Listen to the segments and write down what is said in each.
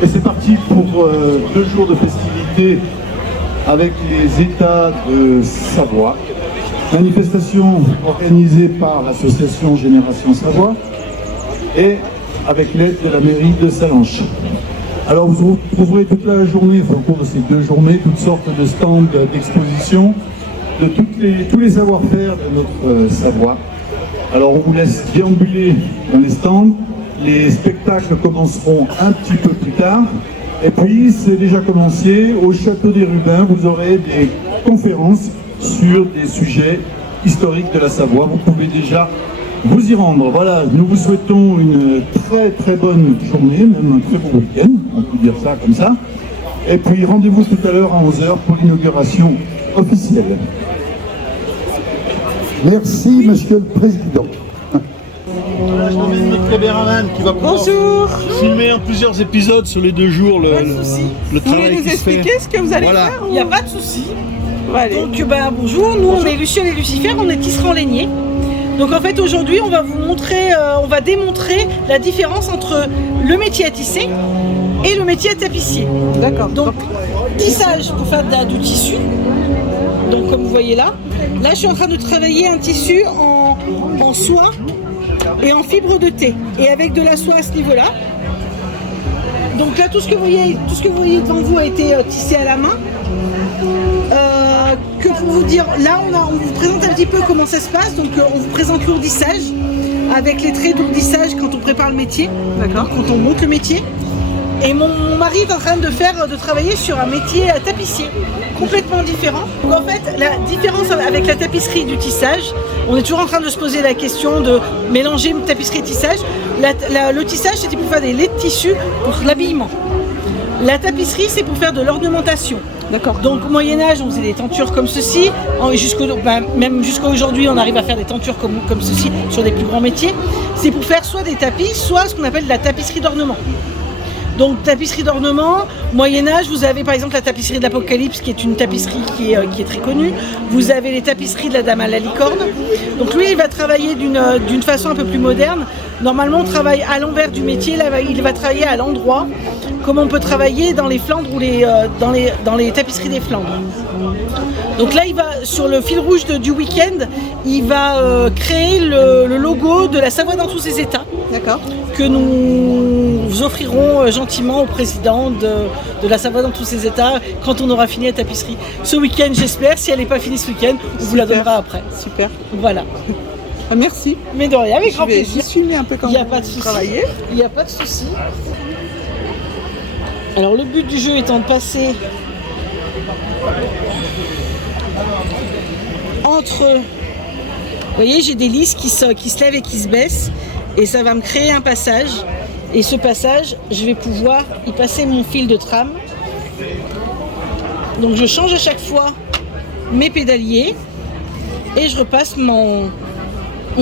Et c'est parti pour 2 jours de festivités avec les États de Savoie. Manifestation organisée par l'association Génération Savoie et avec l'aide de la mairie de Sallanches. Alors vous trouverez toute la journée, au cours de ces 2 journées, toutes sortes de stands d'exposition de tous les savoir-faire de notre Savoie. Alors on vous laisse déambuler dans les stands. Les spectacles commenceront un petit peu plus tard. Et puis, c'est déjà commencé. Au Château des Rubins, vous aurez des conférences sur des sujets historiques de la Savoie. Vous pouvez déjà vous y rendre. Voilà, nous vous souhaitons une très très bonne journée, même un très beau week-end, on peut dire ça comme ça. Et puis, rendez-vous tout à l'heure à 11h pour l'inauguration officielle. Merci, Monsieur le Président. Voilà, je t'emmène notre caméraman qui va pouvoir filmer plusieurs épisodes sur les 2 jours le travail Vous voulez nous expliquer ce que vous allez faire? Il n'y a pas de souci. Donc bonjour, nous on est Luciole et Lucifer, on est tisserands lainiers. Donc en fait aujourd'hui on va vous montrer, on va démontrer la différence entre le métier à tisser et le métier à tapissier. D'accord. Donc tissage pour faire du tissu. Donc comme vous voyez là, je suis en train de travailler un tissu en soie et en fibre de thé et avec de la soie à ce niveau-là. Donc là tout ce que vous voyez devant vous a été tissé à la main. Que pour vous dire, là on vous présente un petit peu comment ça se passe. Donc on vous présente l'ourdissage avec les traits d'ourdissage quand on prépare le métier, d'accord, quand on monte le métier. Et mon mari est en train de travailler sur un métier à tapissier, complètement différent. Donc en fait, la différence avec la tapisserie du tissage, on est toujours en train de se poser la question de mélanger tapisserie et tissage. Le tissage, c'était pour faire des laits de tissu pour l'habillement. La tapisserie, c'est pour faire de l'ornementation. D'accord. Donc au Moyen-Âge, on faisait des tentures comme ceci. Même jusqu'à aujourd'hui, on arrive à faire des tentures comme ceci sur des plus grands métiers. C'est pour faire soit des tapis, soit ce qu'on appelle la tapisserie d'ornement. Donc tapisserie d'ornement, Moyen-Âge, vous avez par exemple la tapisserie de l'Apocalypse qui est une tapisserie qui est très connue. Vous avez les tapisseries de la Dame à la licorne. Donc lui, il va travailler d'une façon un peu plus moderne. Normalement, on travaille à l'envers du métier, là, il va travailler à l'endroit, comme on peut travailler dans les Flandres ou dans les tapisseries des Flandres. Donc là, il va, sur le fil rouge du week-end, il va créer le logo de la Savoie dans tous ses états. D'accord. Que nous offrirons gentiment au président de la Savoie dans tous ses états quand on aura fini la tapisserie. Ce week-end, j'espère. Si elle n'est pas finie ce week-end, on vous la donnera après. Super. Voilà. Merci. Mais de rien, avec grand plaisir. Je vais filmer un peu quand vous travaillez. Il n'y a pas de souci. Alors le but du jeu étant de passer entre... Vous voyez, j'ai des lisses qui se lèvent et qui se baissent. Et ça va me créer un passage. Et ce passage, je vais pouvoir y passer mon fil de trame. Donc je change à chaque fois mes pédaliers et je repasse mon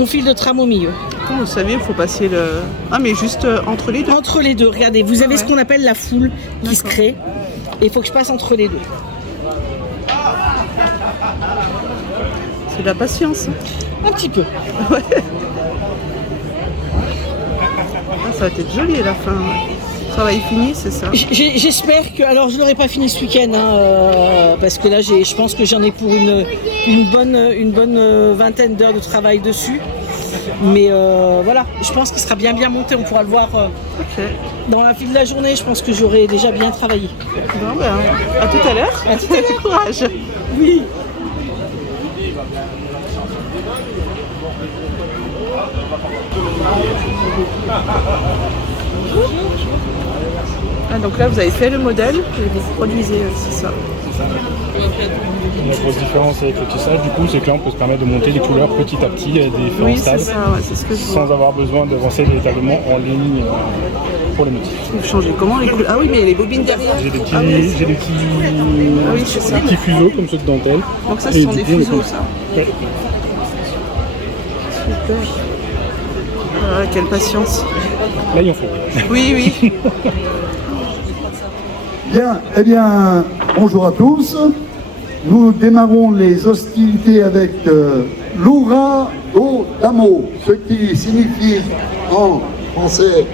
fil de trame au milieu. Vous savez, il faut passer le... Ah mais juste entre les deux. Entre les deux, regardez, vous avez ce qu'on appelle la foule qui se crée. Et il faut que je passe entre les deux. C'est de la patience. Un petit peu. Ouais. Ça va être joli à la fin. Le travail fini, c'est ça. J'espère que... Alors, je ne l'aurai pas fini ce week-end, parce que là, je pense que j'en ai pour une bonne vingtaine d'heures de travail dessus. Mais voilà, je pense qu'il sera bien monté. On pourra le voir dans la file de la journée. Je pense que j'aurai déjà bien travaillé. Bon, ben, à tout à l'heure. À tout à l'heure. Courage. Oui. Ah, donc là, vous avez fait le modèle et vous produisez, c'est ça. La grosse différence avec le tissage, du coup, c'est que là, on peut se permettre de monter les couleurs petit à petit à différents stades, c'est ça, c'est ce que je vois. sans avoir besoin d'avancer véritablement en ligne pour les motifs. Vous changez comment les couleurs? Ah oui, mais les bobines derrière. J'ai des petits, c'est petits fuseaux comme ceux de dentelle. Donc ça, ce sont des fuseaux, ça. Ouais. Super. Ah, quelle patience. Là, il en faut. Oui. Bien, eh bien, bonjour à tous. Nous démarrons les hostilités avec l'Oura do Damo, ce qui signifie en français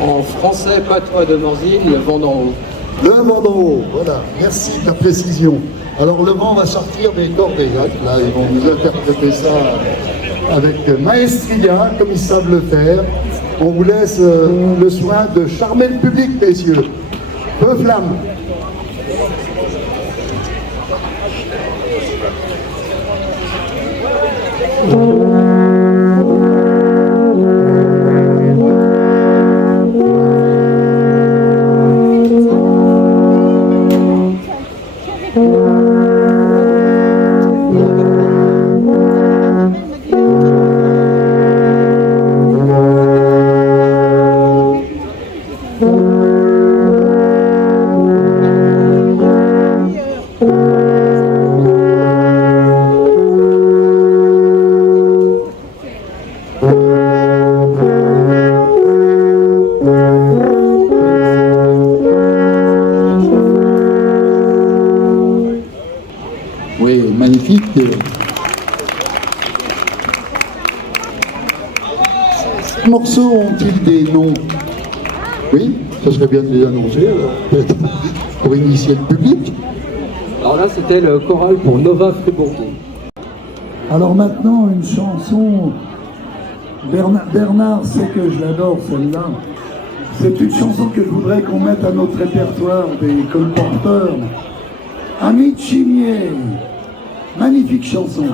En français patois de Morzine, le vent d'en haut. Le vent d'en haut, voilà, merci de la précision. Alors le vent va sortir des Cordéillac, là ils vont nous interpréter ça avec maestria, comme ils savent le faire. On vous laisse le soin de charmer le public, messieurs. Feu flamme. Oui, magnifique. Ces morceaux ont-ils des noms? Oui, ça serait bien de les annoncer, peut-être pour initier le public. Alors là, c'était le choral pour Nova Fribourg. Alors maintenant, une chanson. Bernard sait que je l'adore, celle-là. C'est une chanson que je voudrais qu'on mette à notre répertoire des colporteurs. Amici miei. Magnifique chanson.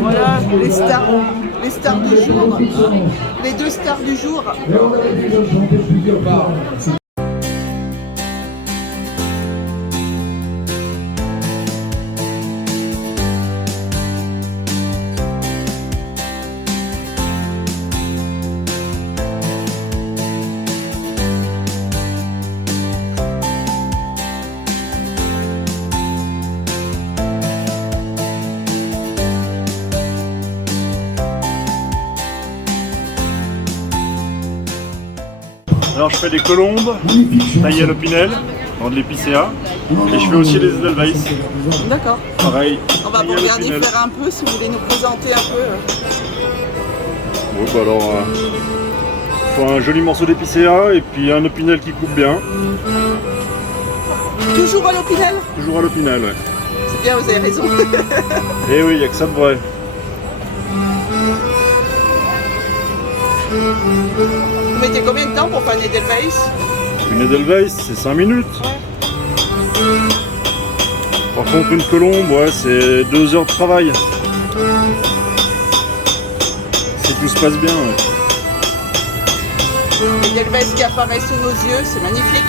Voilà, les stars du jour. Les deux stars du jour. Alors je fais des colombes, taillées à l'opinel, dans de l'épicéa, et je fais aussi des Edelweiss. D'accord. Pareil. On va vous regarder faire un peu si vous voulez nous présenter un peu. Bon, bah alors, faut un joli morceau d'épicéa et puis un opinel qui coupe bien. Toujours à l'opinel? Toujours à l'opinel, ouais. C'est bien, vous avez raison. Et oui, il n'y a que ça de vrai. Vous mettez combien de temps pour faire une Edelweiss? Une Edelweiss, c'est 5 minutes. Par contre, une colombe, ouais, c'est 2 heures de travail. Si tout se passe bien, ouais. L'Edelweiss qui apparaît sous nos yeux, c'est magnifique.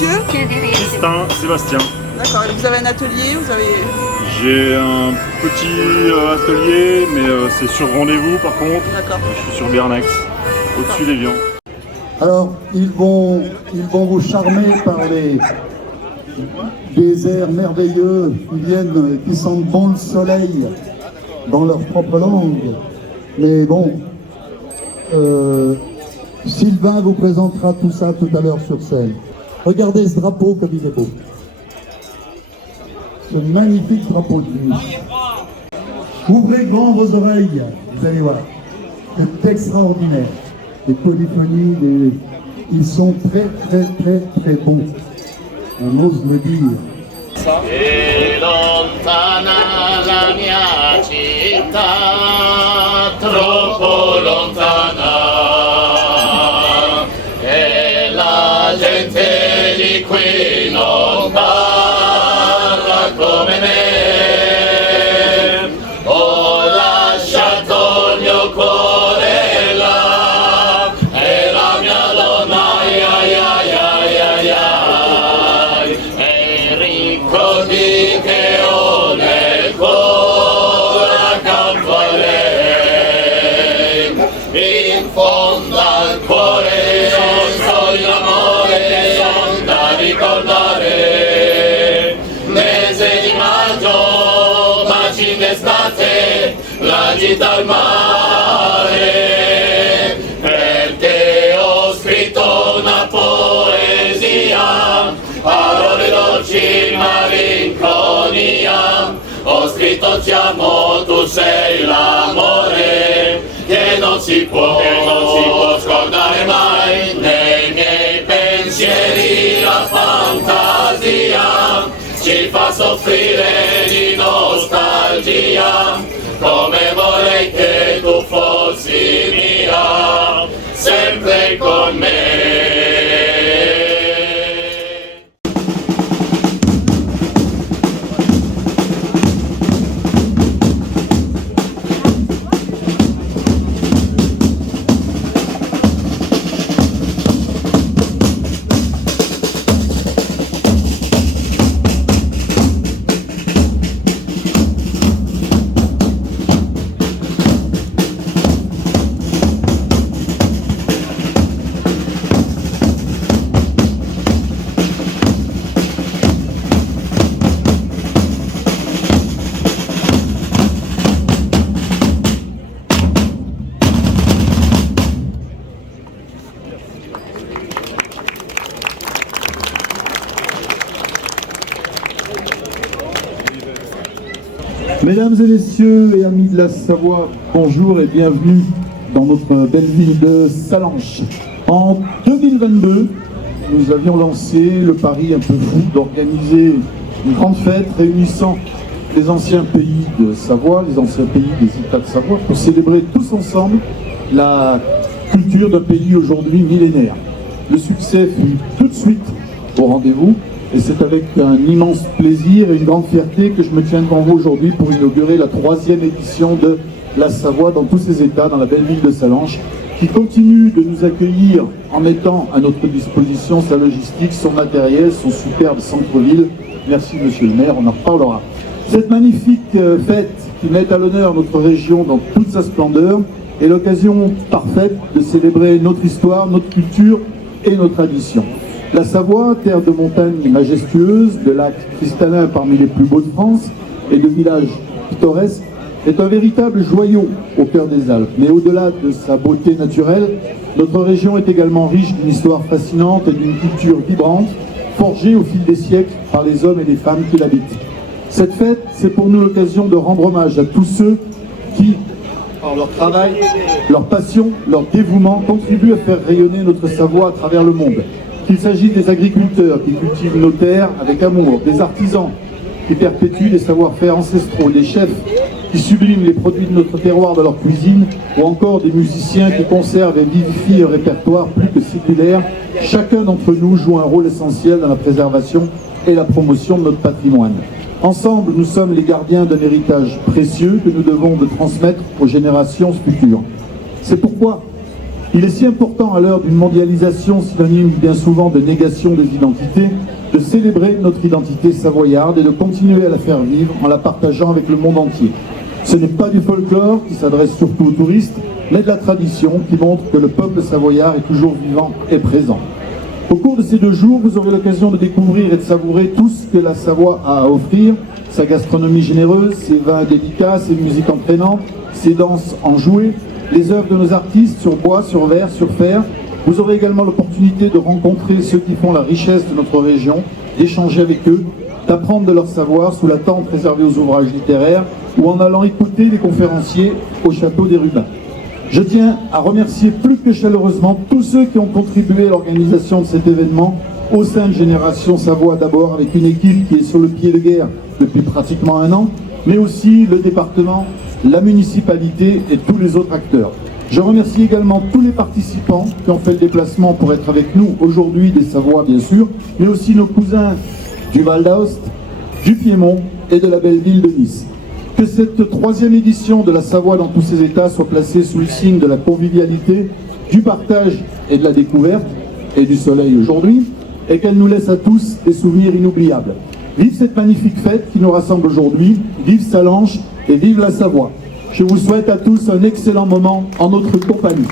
monsieur? Tristan, Sébastien. D'accord, et vous avez un atelier, vous avez... J'ai un petit atelier, mais c'est sur rendez-vous par contre. D'accord. Je suis sur Bernex, au-dessus des Vians. Alors, ils vont vous charmer par des airs merveilleux qui sentent bon le soleil dans leur propre langue. Mais bon, Sylvain vous présentera tout ça tout à l'heure sur scène. Regardez ce drapeau comme il est beau. Ce magnifique drapeau de nuit. Ouvrez grand vos oreilles, vous allez voir. C'est extraordinaire. Les polyphonies, ils sont très très très très bons. On ose le dire. E lontana la mia città, troppo lontana, e la gente di qui non parla come me. Ho lasciato il mio cuore là, e la mia donna, ai ai ai ai ai ai, e ricordi che ho nel cuore accanto a lei, in fondo al cuore son l'amore, son da ricordare, mese di maggio, baci d'estate, la gita al mare, per te ho scritto una poesia, parole dolci, malinconia, ho scritto ti amo, tu sei l'amore che non si può scordare mai, nei miei pensieri la fantasia ci fa soffrire di nostalgia, come vorrei che tu fossi mia, sempre con me. Mesdames et messieurs et amis de la Savoie, bonjour et bienvenue dans notre belle ville de Sallanches. En 2022, nous avions lancé le pari un peu fou d'organiser une grande fête réunissant les anciens pays de Savoie, les anciens pays des États de Savoie, pour célébrer tous ensemble la culture d'un pays aujourd'hui millénaire. Le succès fut tout de suite au rendez-vous. Et c'est avec un immense plaisir et une grande fierté que je me tiens devant vous aujourd'hui pour inaugurer la 3e édition de la Savoie dans tous ses états, dans la belle ville de Sallanches, qui continue de nous accueillir en mettant à notre disposition sa logistique, son matériel, son superbe centre-ville. Merci Monsieur le maire, on en reparlera. Cette magnifique fête qui met à l'honneur notre région dans toute sa splendeur est l'occasion parfaite de célébrer notre histoire, notre culture et nos traditions. La Savoie, terre de montagnes majestueuses, de lacs cristallins parmi les plus beaux de France et de villages pittoresques, est un véritable joyau au cœur des Alpes. Mais au-delà de sa beauté naturelle, notre région est également riche d'une histoire fascinante et d'une culture vibrante, forgée au fil des siècles par les hommes et les femmes qui l'habitent. Cette fête, c'est pour nous l'occasion de rendre hommage à tous ceux qui, par leur travail, leur passion, leur dévouement, contribuent à faire rayonner notre Savoie à travers le monde. Qu'il s'agisse des agriculteurs qui cultivent nos terres avec amour, des artisans qui perpétuent les savoir-faire ancestraux, des chefs qui subliment les produits de notre terroir dans leur cuisine, ou encore des musiciens qui conservent et vivifient un répertoire plus que séculaire. Chacun d'entre nous joue un rôle essentiel dans la préservation et la promotion de notre patrimoine. Ensemble, nous sommes les gardiens d'un héritage précieux que nous devons de transmettre aux générations futures. C'est pourquoi Il est si important à l'heure d'une mondialisation synonyme bien souvent de négation des identités, de célébrer notre identité savoyarde et de continuer à la faire vivre en la partageant avec le monde entier. Ce n'est pas du folklore qui s'adresse surtout aux touristes, mais de la tradition qui montre que le peuple savoyard est toujours vivant et présent. Au cours de ces 2 jours, vous aurez l'occasion de découvrir et de savourer tout ce que la Savoie a à offrir, sa gastronomie généreuse, ses vins délicats, ses musiques entraînantes, ses danses enjouées, les œuvres de nos artistes sur bois, sur verre, sur fer. Vous aurez également l'opportunité de rencontrer ceux qui font la richesse de notre région, d'échanger avec eux, d'apprendre de leur savoir sous la tente réservée aux ouvrages littéraires ou en allant écouter des conférenciers au château des Rubins. Je tiens à remercier plus que chaleureusement tous ceux qui ont contribué à l'organisation de cet événement au sein de Génération Savoie d'abord, avec une équipe qui est sur le pied de guerre depuis pratiquement 1 an, mais aussi le département, la municipalité et tous les autres acteurs. Je remercie également tous les participants qui ont fait le déplacement pour être avec nous aujourd'hui, des Savoies bien sûr, mais aussi nos cousins du Val d'Aoste, du Piémont et de la belle ville de Nice. Que cette 3e édition de la Savoie dans tous ses états soit placée sous le signe de la convivialité, du partage et de la découverte, et du soleil aujourd'hui, et qu'elle nous laisse à tous des souvenirs inoubliables. Vive cette magnifique fête qui nous rassemble aujourd'hui, vive Salange et vive la Savoie. Je vous souhaite à tous un excellent moment en notre compagnie.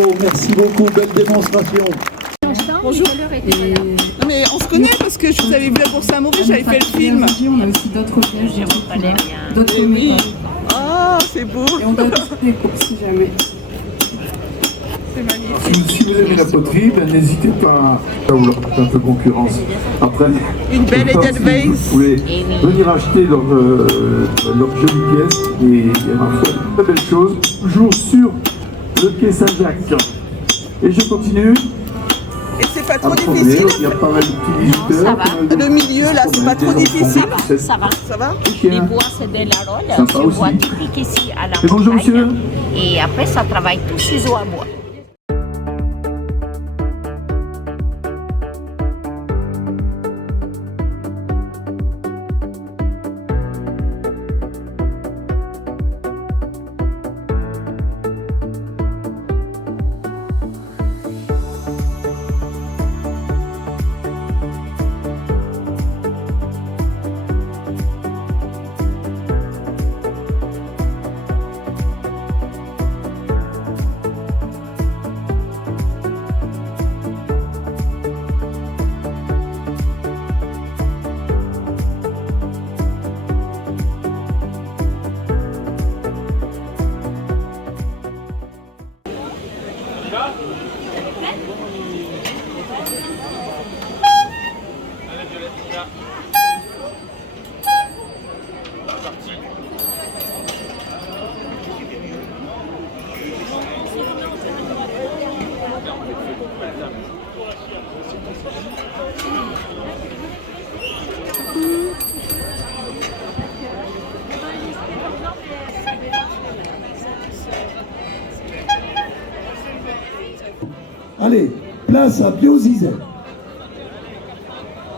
Bravo, merci beaucoup, belle démonstration. Bonjour. Non mais on se connaît parce que je vous avais vu à Bourg-Saint-Maurice, j'avais fait le film. On a aussi d'autres pièges, d'autres méthodes. Oh, c'est beau. Et on doit tester des cours si jamais. C'est magnifique. Si vous aimez la poterie, ben, n'hésitez pas à vous leur faire un peu concurrence. Après, Une belle Edelweiss. vous pouvez venir acheter leur jolie pièce et il y a parfois de très belles choses, toujours sur le quai Saint-Jacques. Et je continue. Et c'est pas trop à promener, difficile. il y a pas mal de petits visiteurs. Le milieu là, c'est pas trop difficile. Ça va. Ça va? Les bois, c'est de la rôle. Sympa C'est un aussi. bois typique ici à la Et bonjour, montagne. monsieur. Et après, ça travaille tout ciseaux à bois. Allez, place à Biozizet.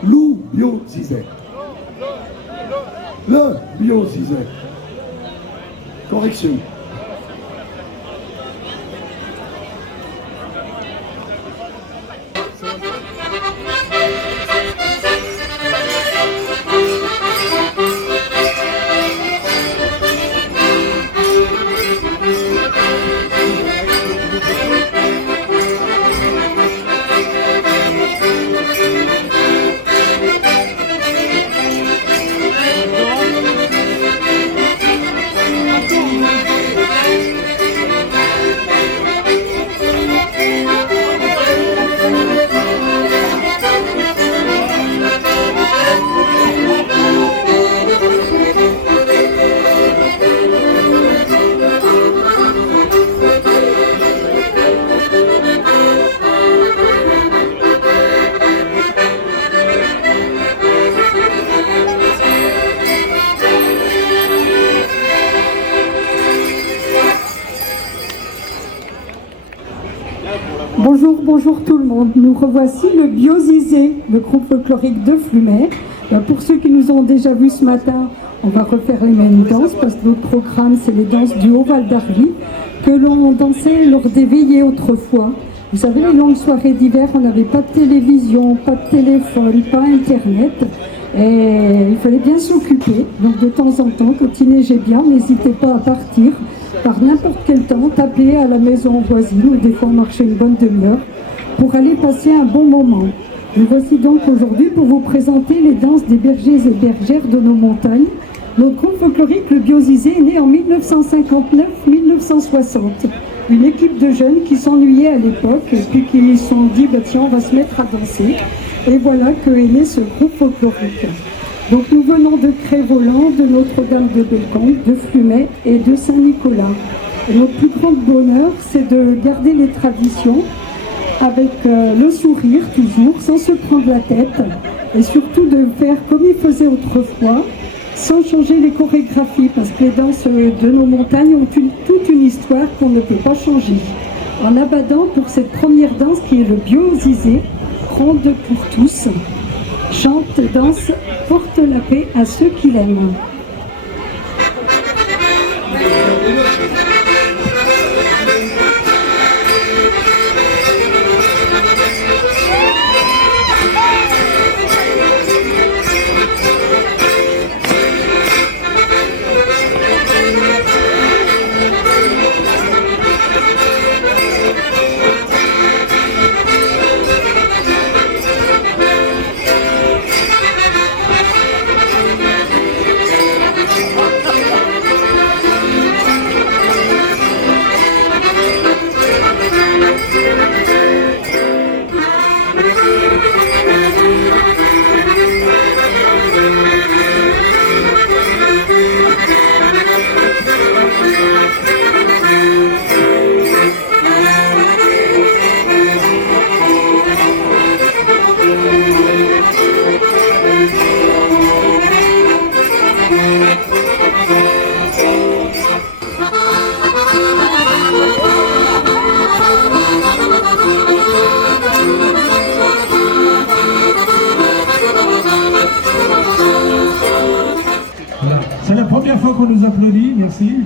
Lou Biozizet. Le Biozizet. Correction. Bonjour tout le monde. Nous revoici le Biozizet, le groupe folklorique de Flumet. Pour ceux qui nous ont déjà vus ce matin, on va refaire les mêmes danses parce que notre programme, c'est les danses du Haut-Val d'Arly que l'on dansait lors des veillées autrefois. Vous savez, les longues soirées d'hiver, on n'avait pas de télévision, pas de téléphone, pas Internet. Et il fallait bien s'occuper. Donc de temps en temps, quand il neigeait bien, n'hésitez pas à partir par n'importe quel temps, taper à la maison voisine, ou des fois marcher une bonne demi-heure, pour aller passer un bon moment. Nous voici donc aujourd'hui pour vous présenter les danses des bergers et bergères de nos montagnes. Notre groupe folklorique, le Biozizet, est né en 1959-1960. Une équipe de jeunes qui s'ennuyaient à l'époque, et puis qui se sont dit, bah, tiens, on va se mettre à danser. Et voilà que est né ce groupe folklorique. Donc nous venons de Cré-Voland, de Notre-Dame de Bellecombe, de Flumet et de Saint-Nicolas. Et notre plus grand bonheur, c'est de garder les traditions avec le sourire toujours, sans se prendre la tête, et surtout de faire comme ils faisaient autrefois, sans changer les chorégraphies, parce que les danses de nos montagnes ont toute une histoire qu'on ne peut pas changer. En Abadan, pour cette première danse qui est le Biozizet, ronde pour tous, chante, danse, porte la paix à ceux qui l'aiment. C'est la première fois qu'on nous applaudit, merci.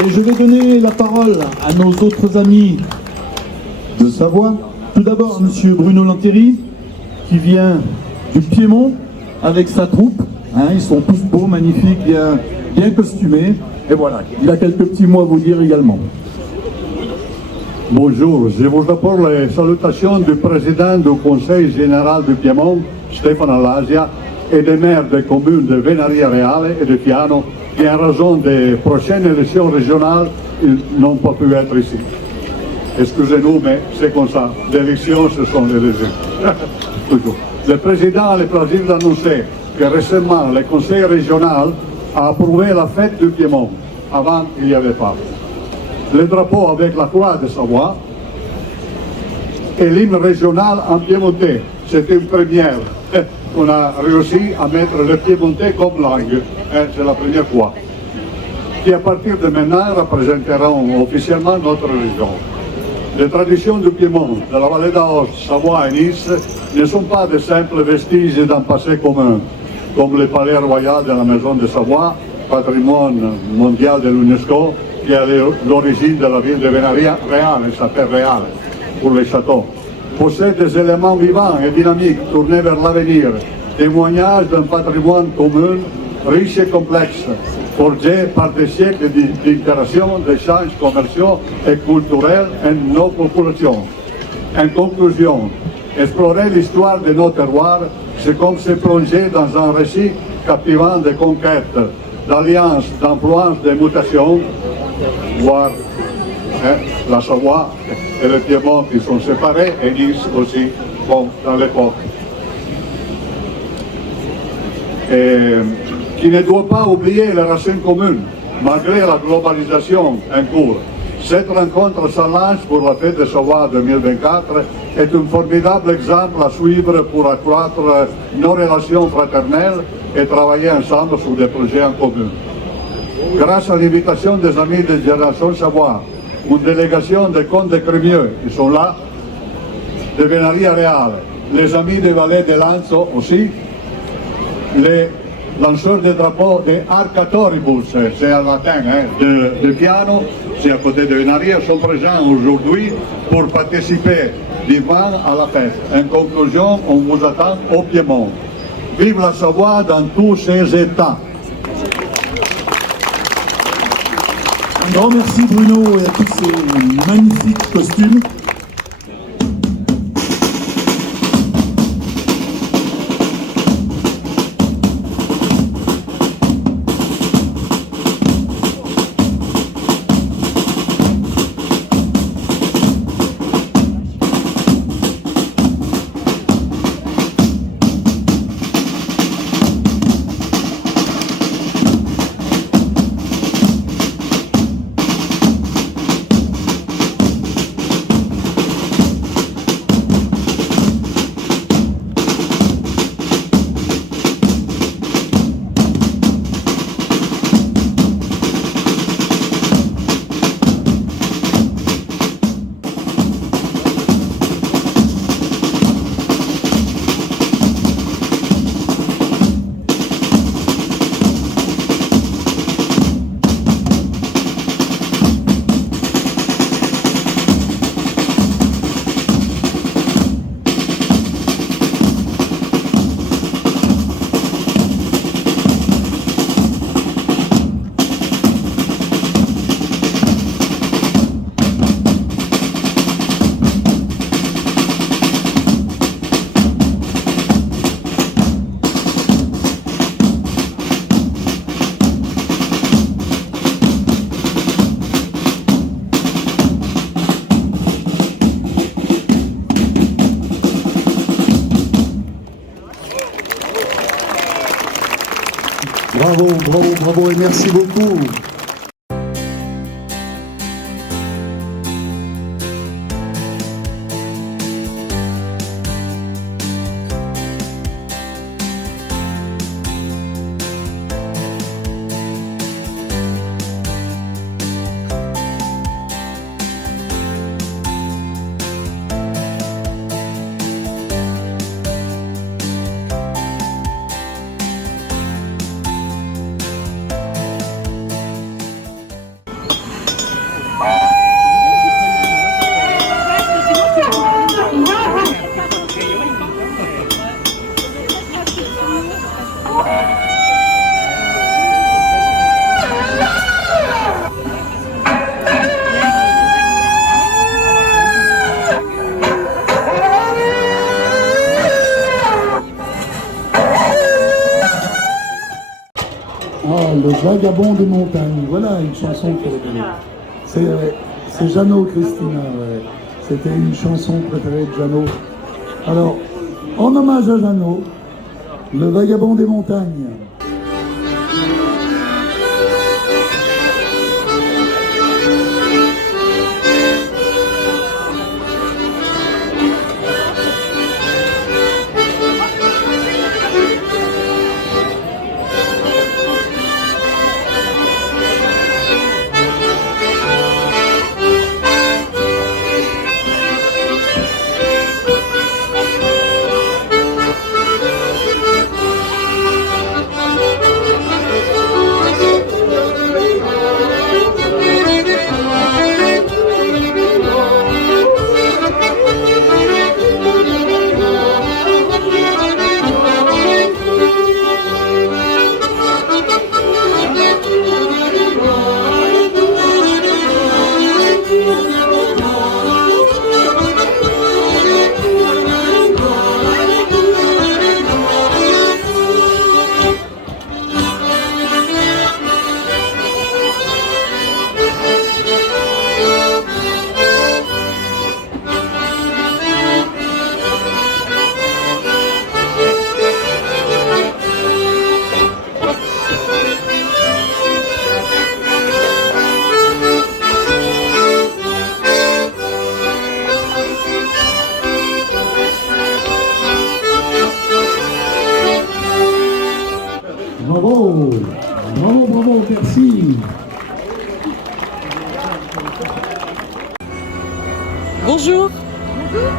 Et je vais donner la parole à nos autres amis de Savoie. Tout d'abord, M. Bruno Lanteri, qui vient du Piémont avec sa troupe. Hein, ils sont tous beaux, magnifiques, bien costumés. Et voilà, il a quelques petits mots à vous dire également. Bonjour, je vous apporte les salutations du président du Conseil général du Piémont, Stefano Allasia, et des maires des communes de Venaria Reale et de Fiano, qui en raison des prochaines élections régionales, ils n'ont pas pu être ici. Excusez-nous, mais c'est comme ça. Les élections, ce sont les élections. Le président a le plaisir d'annoncer que récemment, le Conseil régional a approuvé la fête du Piémont. Avant, il n'y avait pas. Le drapeau avec la croix de Savoie et l'hymne régional en piémontais. C'était une première. On a réussi à mettre le piémontais comme langue. C'est la première fois. Qui à partir de maintenant représenteront officiellement notre région. Les traditions du Piémont, de la vallée d'Aoste, Savoie et Nice ne sont pas de simples vestiges d'un passé commun, comme le palais royal de la Maison de Savoie, patrimoine mondial de l'UNESCO, qui est l'origine de la ville de Venaria Reale, elle s'appelle Reale, pour les châteaux. Possède des éléments vivants et dynamiques tournés vers l'avenir, témoignage d'un patrimoine commun, riche et complexe, forgé par des siècles d'interactions, d'échanges commerciaux et culturels entre nos populations. En conclusion, explorer l'histoire de nos terroirs, c'est comme se plonger dans un récit captivant de conquêtes, d'alliances, d'influences, de mutations, voir la Savoie et le Piémont qui sont séparés, et Nice aussi, bon, dans l'époque. Qui ne doit pas oublier les racines communes, malgré la globalisation en cours. Cette rencontre s'allonge pour la fête de Savoie 2024 est un formidable exemple à suivre pour accroître nos relations fraternelles et travailler ensemble sur des projets en commun. Grâce à l'invitation des amis de Génération Savoie, une délégation des comtes de Crémieux, qui sont là, de Venaria Reale, les amis de Valais de Lanzo aussi, les lanceurs de drapeaux de Arcatoribus, c'est en latin, de piano, c'est à côté de Venaria, sont présents aujourd'hui pour participer vivement à la fête. En conclusion, on vous attend au Piémont. Vive la Savoie dans tous ses états. Un grand merci Bruno et à tous ces magnifiques costumes. Bravo, bravo, bravo et merci beaucoup. Le vagabond des montagnes, voilà une chanson qu'elle est. C'est Jeannot, Christina. Ouais. C'était une chanson préférée de Jeannot. Alors, en hommage à Jeannot, le vagabond des montagnes. Bravo, bravo, bravo, merci. Bonjour.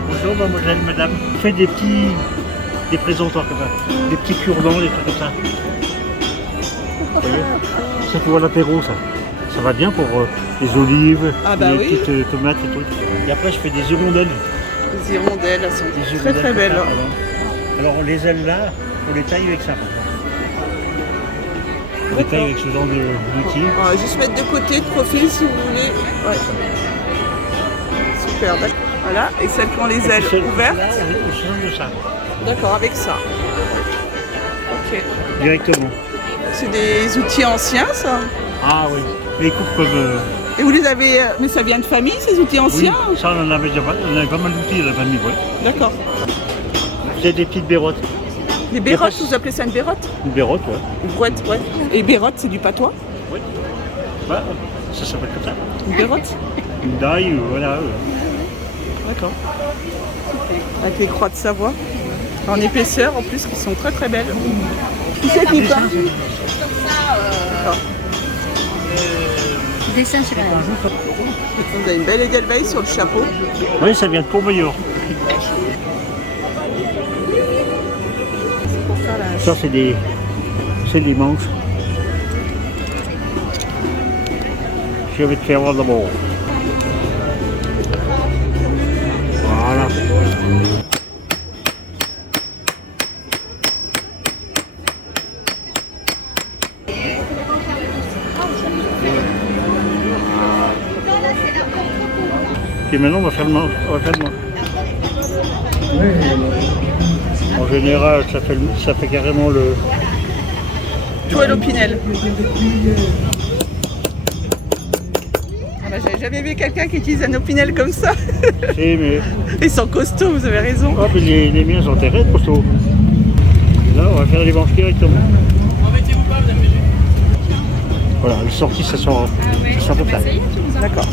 Bonjour mademoiselle, madame. fait des présentoirs comme ça, des petits cure-dents, des trucs comme ça. Vous voyez, c'est pour l'apéro ça. Ça va bien pour les olives, les petites tomates et tout. Et après je fais des hirondelles. Les hirondelles, elles sont très très belles. Alors les ailes là, on les taille avec ça. On les taille avec ce genre d'outil. On va juste mettre de côté le profil si vous voulez. Ouais. Super, d'accord. Voilà, et celles qui ont les ailes ouvertes. Là, on change de ça. D'accord, avec ça. Ok. Directement. C'est des outils anciens ça? Ah oui, les coupes comme... Et vous les avez... Mais ça vient de famille ces outils anciens? Oui, ça on avait pas mal d'outils dans la famille, oui. D'accord. C'est des petites bérottes. Des bérottes, vous appelez ça une bérotte? Une bérotte, ouais. Une brouette, ouais. Et bérotte, c'est du patois? Oui. Bah, ça s'appelle comme ça. Une bérotte? Une daille, voilà. D'accord. Avec les croix de Savoie. En épaisseur en plus, qui sont très très belles. Qui c'est qui peint? D'accord. Dessin sur Vous avez une belle édelveille sur le chapeau. Oui, ça vient de Courmayeur. Ça, c'est des manches. Je vais te faire voir d'abord. Voilà. Et maintenant, on va faire le manche. En général, ça fait carrément le... Tout à l'opinel. Ah bah, j'avais jamais vu quelqu'un qui utilise un opinel comme ça. Si, mais... Ils sont costauds, vous avez raison. Ah, mais les miens sont très costauds. Là, on va faire les manches directement. Voilà, les sorties, ça sort comme ça. D'accord.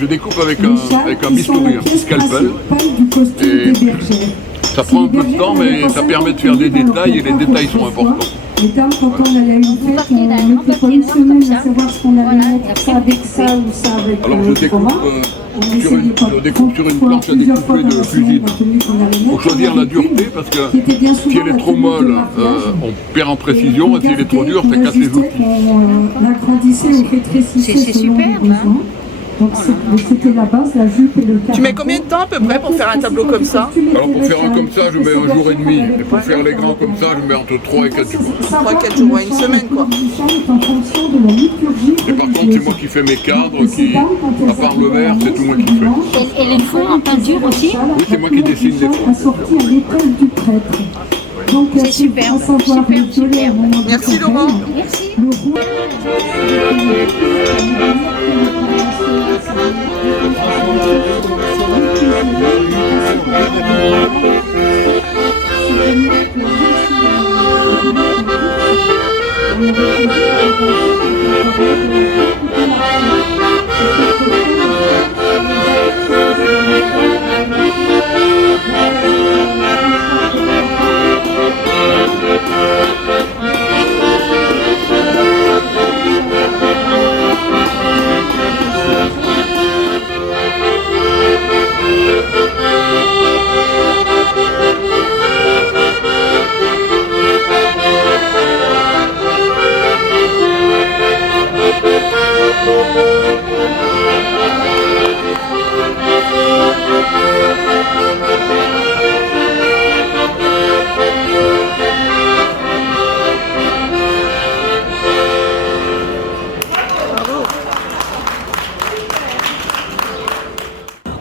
Je découpe avec un bistouri, un scalpel. Et ça prend un peu de temps, mais ça permet de faire des détails et les détails sont importants. Les dames, quand on allait à une fête, on mettait pas une semaine à savoir ce qu'on allait mettre, ça avec ça ou ça avec Alors je découpe sur une planche à découper de cuisine. Il faut choisir la dureté parce que si elle est trop molle, on perd en précision et si elle est trop dure, ça casse les outils. On agrandissait ou rétrécissait selon les besoins. Donc c'était la base, la jupe et le carton. Tu mets combien de temps à peu près pour faire un tableau comme ça? Alors pour faire un comme ça, je mets 1 jour et demi. Et pour faire les grands comme ça, je mets entre 3 et 4 jours. 3 et 4 jours, ouais, une semaine quoi. Et par contre, c'est moi qui fais mes cadres, à part le verre, c'est tout moi qui fais. Et les fonds en peinture aussi? Oui, c'est moi qui dessine les fonds. Assorti à l'école du prêtre. Donc, C'est super, à savoir super, le violet super. au moment de Merci, campagne, Laurent. Merci. le roi.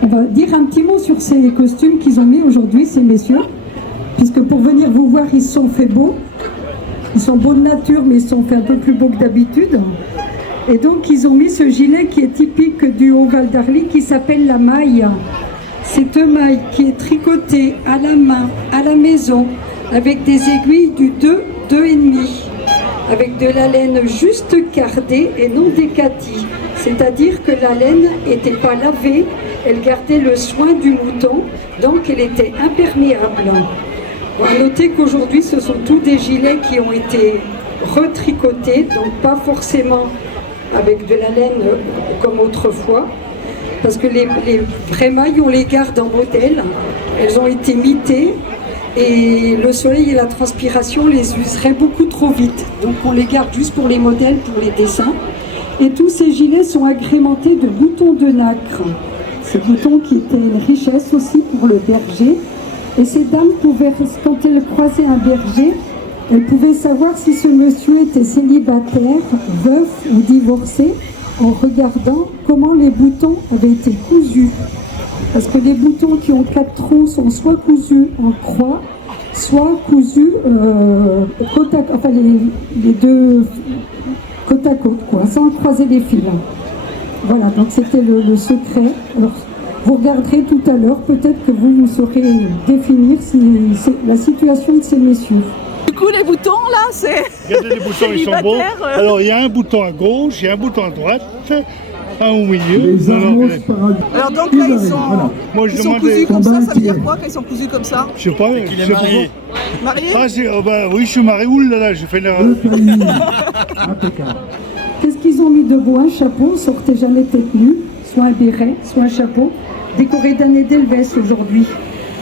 On va dire un petit mot sur ces costumes qu'ils ont mis aujourd'hui, ces messieurs, puisque pour venir vous voir, ils se sont fait beaux. Ils sont beaux de nature, mais ils se sont fait un peu plus beaux que d'habitude. Et donc, ils ont mis ce gilet qui est typique du Haut-Val d'Arly, qui s'appelle la maille. Cette maille qui est tricotée à la main, à la maison, avec des aiguilles du 2, 2,5, avec de la laine juste cardée et non décatie. C'est-à-dire que la laine n'était pas lavée, elle gardait le soin du mouton, donc elle était imperméable. On va noter qu'aujourd'hui, ce sont tous des gilets qui ont été retricotés, donc pas forcément avec de la laine comme autrefois, parce que les vraies mailles, on les garde en modèle, elles ont été mitées, et le soleil et la transpiration les useraient beaucoup trop vite. Donc on les garde juste pour les modèles, pour les dessins. Et tous ces gilets sont agrémentés de boutons de nacre. Ces boutons qui étaient une richesse aussi pour le berger. Et ces dames pouvaient, quand elles croisaient un berger, elles pouvaient savoir si ce monsieur était célibataire, veuf ou divorcé, en regardant comment les boutons avaient été cousus. Parce que les boutons qui ont 4 trous sont soit cousus en croix, soit cousus côte à, enfin les deux côte à côte, quoi, sans croiser les fils. Voilà, donc c'était le secret. Alors, vous regarderez tout à l'heure, peut-être que vous saurez définir la situation de ces messieurs. Du coup, les boutons, là, c'est... Regardez les boutons, ils sont beaux. Alors, il y a un bouton à gauche, il y a un bouton à droite, un au milieu. Alors donc là, ils sont, Moi, je ils sont demandais... cousus comme ça veut dire quoi, qu'ils sont cousus comme ça? Je sais pas. Il est marié. Marié? Ah, oui, je suis marié. Ouh là là, j'ai fait l'erreur. Qu'est-ce qu'ils ont mis de beau? Un chapeau, sortez jamais tête nue, soit un béret, soit un chapeau, décoré d'un édelweiss aujourd'hui.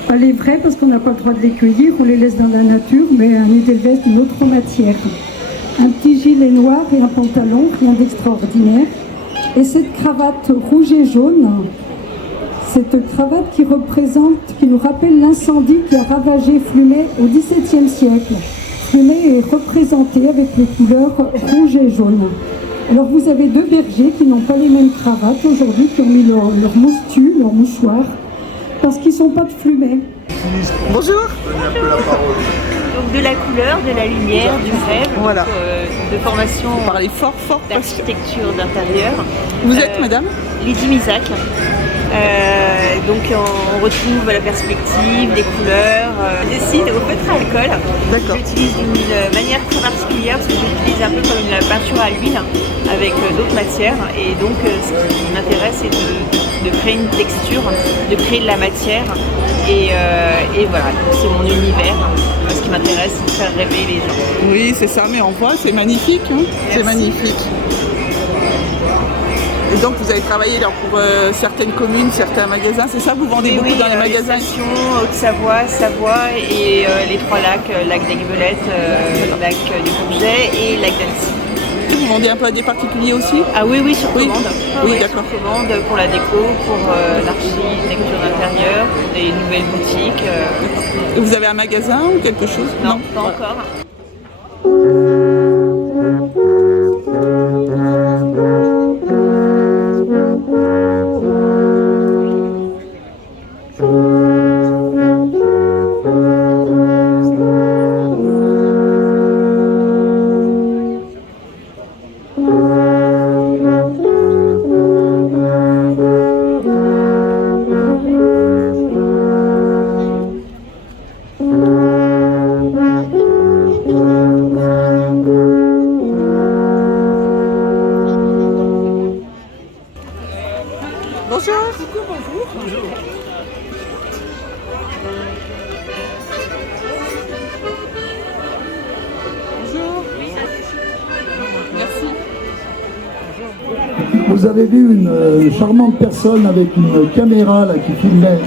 Pas les vrais parce qu'on n'a pas le droit de les cueillir, on les laisse dans la nature, mais un édelweiss d'une autre matière. Un petit gilet noir et un pantalon, rien d'extraordinaire. Et cette cravate rouge et jaune, cette cravate qui nous rappelle l'incendie qui a ravagé Flumet au XVIIe siècle. Flumet est représenté avec les couleurs rouge et jaune. Alors vous avez deux bergers qui n'ont pas les mêmes cravates aujourd'hui, qui ont mis leur moustu, leur mouchoir, parce qu'ils ne sont pas de Flumet. Bonjour. Donc de la couleur, de la lumière, du rêve, voilà. De formation fort d'architecture d'intérieur. Vous êtes madame Lydie Misac. Donc on retrouve la perspective, les couleurs. Je dessine au feutre à alcool. J'utilise d'une manière très particulière parce que j'utilise un peu comme une peinture à l'huile avec d'autres matières. Et donc ce qui m'intéresse c'est de créer une texture, de créer de la matière. Et voilà, c'est mon univers. Ce qui m'intéresse, c'est de faire rêver les gens. Oui, c'est ça, mais on voit, c'est magnifique. Hein, c'est magnifique. Et donc vous avez travaillé là, pour certaines communes, certains magasins, c'est ça? Vous vendez beaucoup dans les magasins? Haute-Savoie, Savoie et les trois lacs, lac d'Aiguebelette, lac du Bourget et lac d'Annecy. Vous vendez un peu à des particuliers aussi? Ah oui, sur commande. Oui, d'accord. Sur commande pour la déco, pour l'architecture d'intérieur, pour des nouvelles boutiques. Et vous avez un magasin ou quelque chose? Non, pas encore. vous avez vu une charmante personne avec une caméra là, qui filmait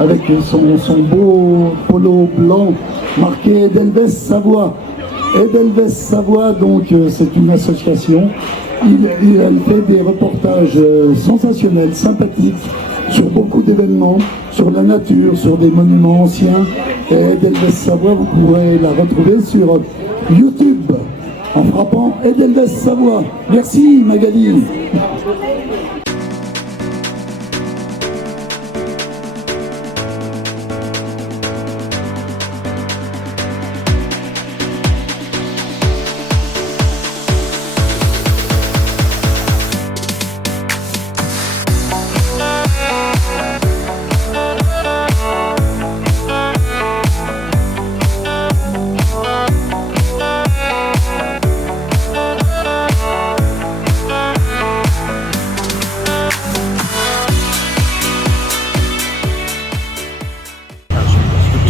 avec son beau polo blanc marqué Edelweiss Savoie. Edelweiss Savoie, donc c'est une association. Elle fait des reportages sensationnels, sympathiques, sur beaucoup d'événements, sur la nature, sur des monuments anciens. Et Edelweiss Savoie, vous pourrez la retrouver sur YouTube en frappant Edelweiss Savoie. Merci Magali.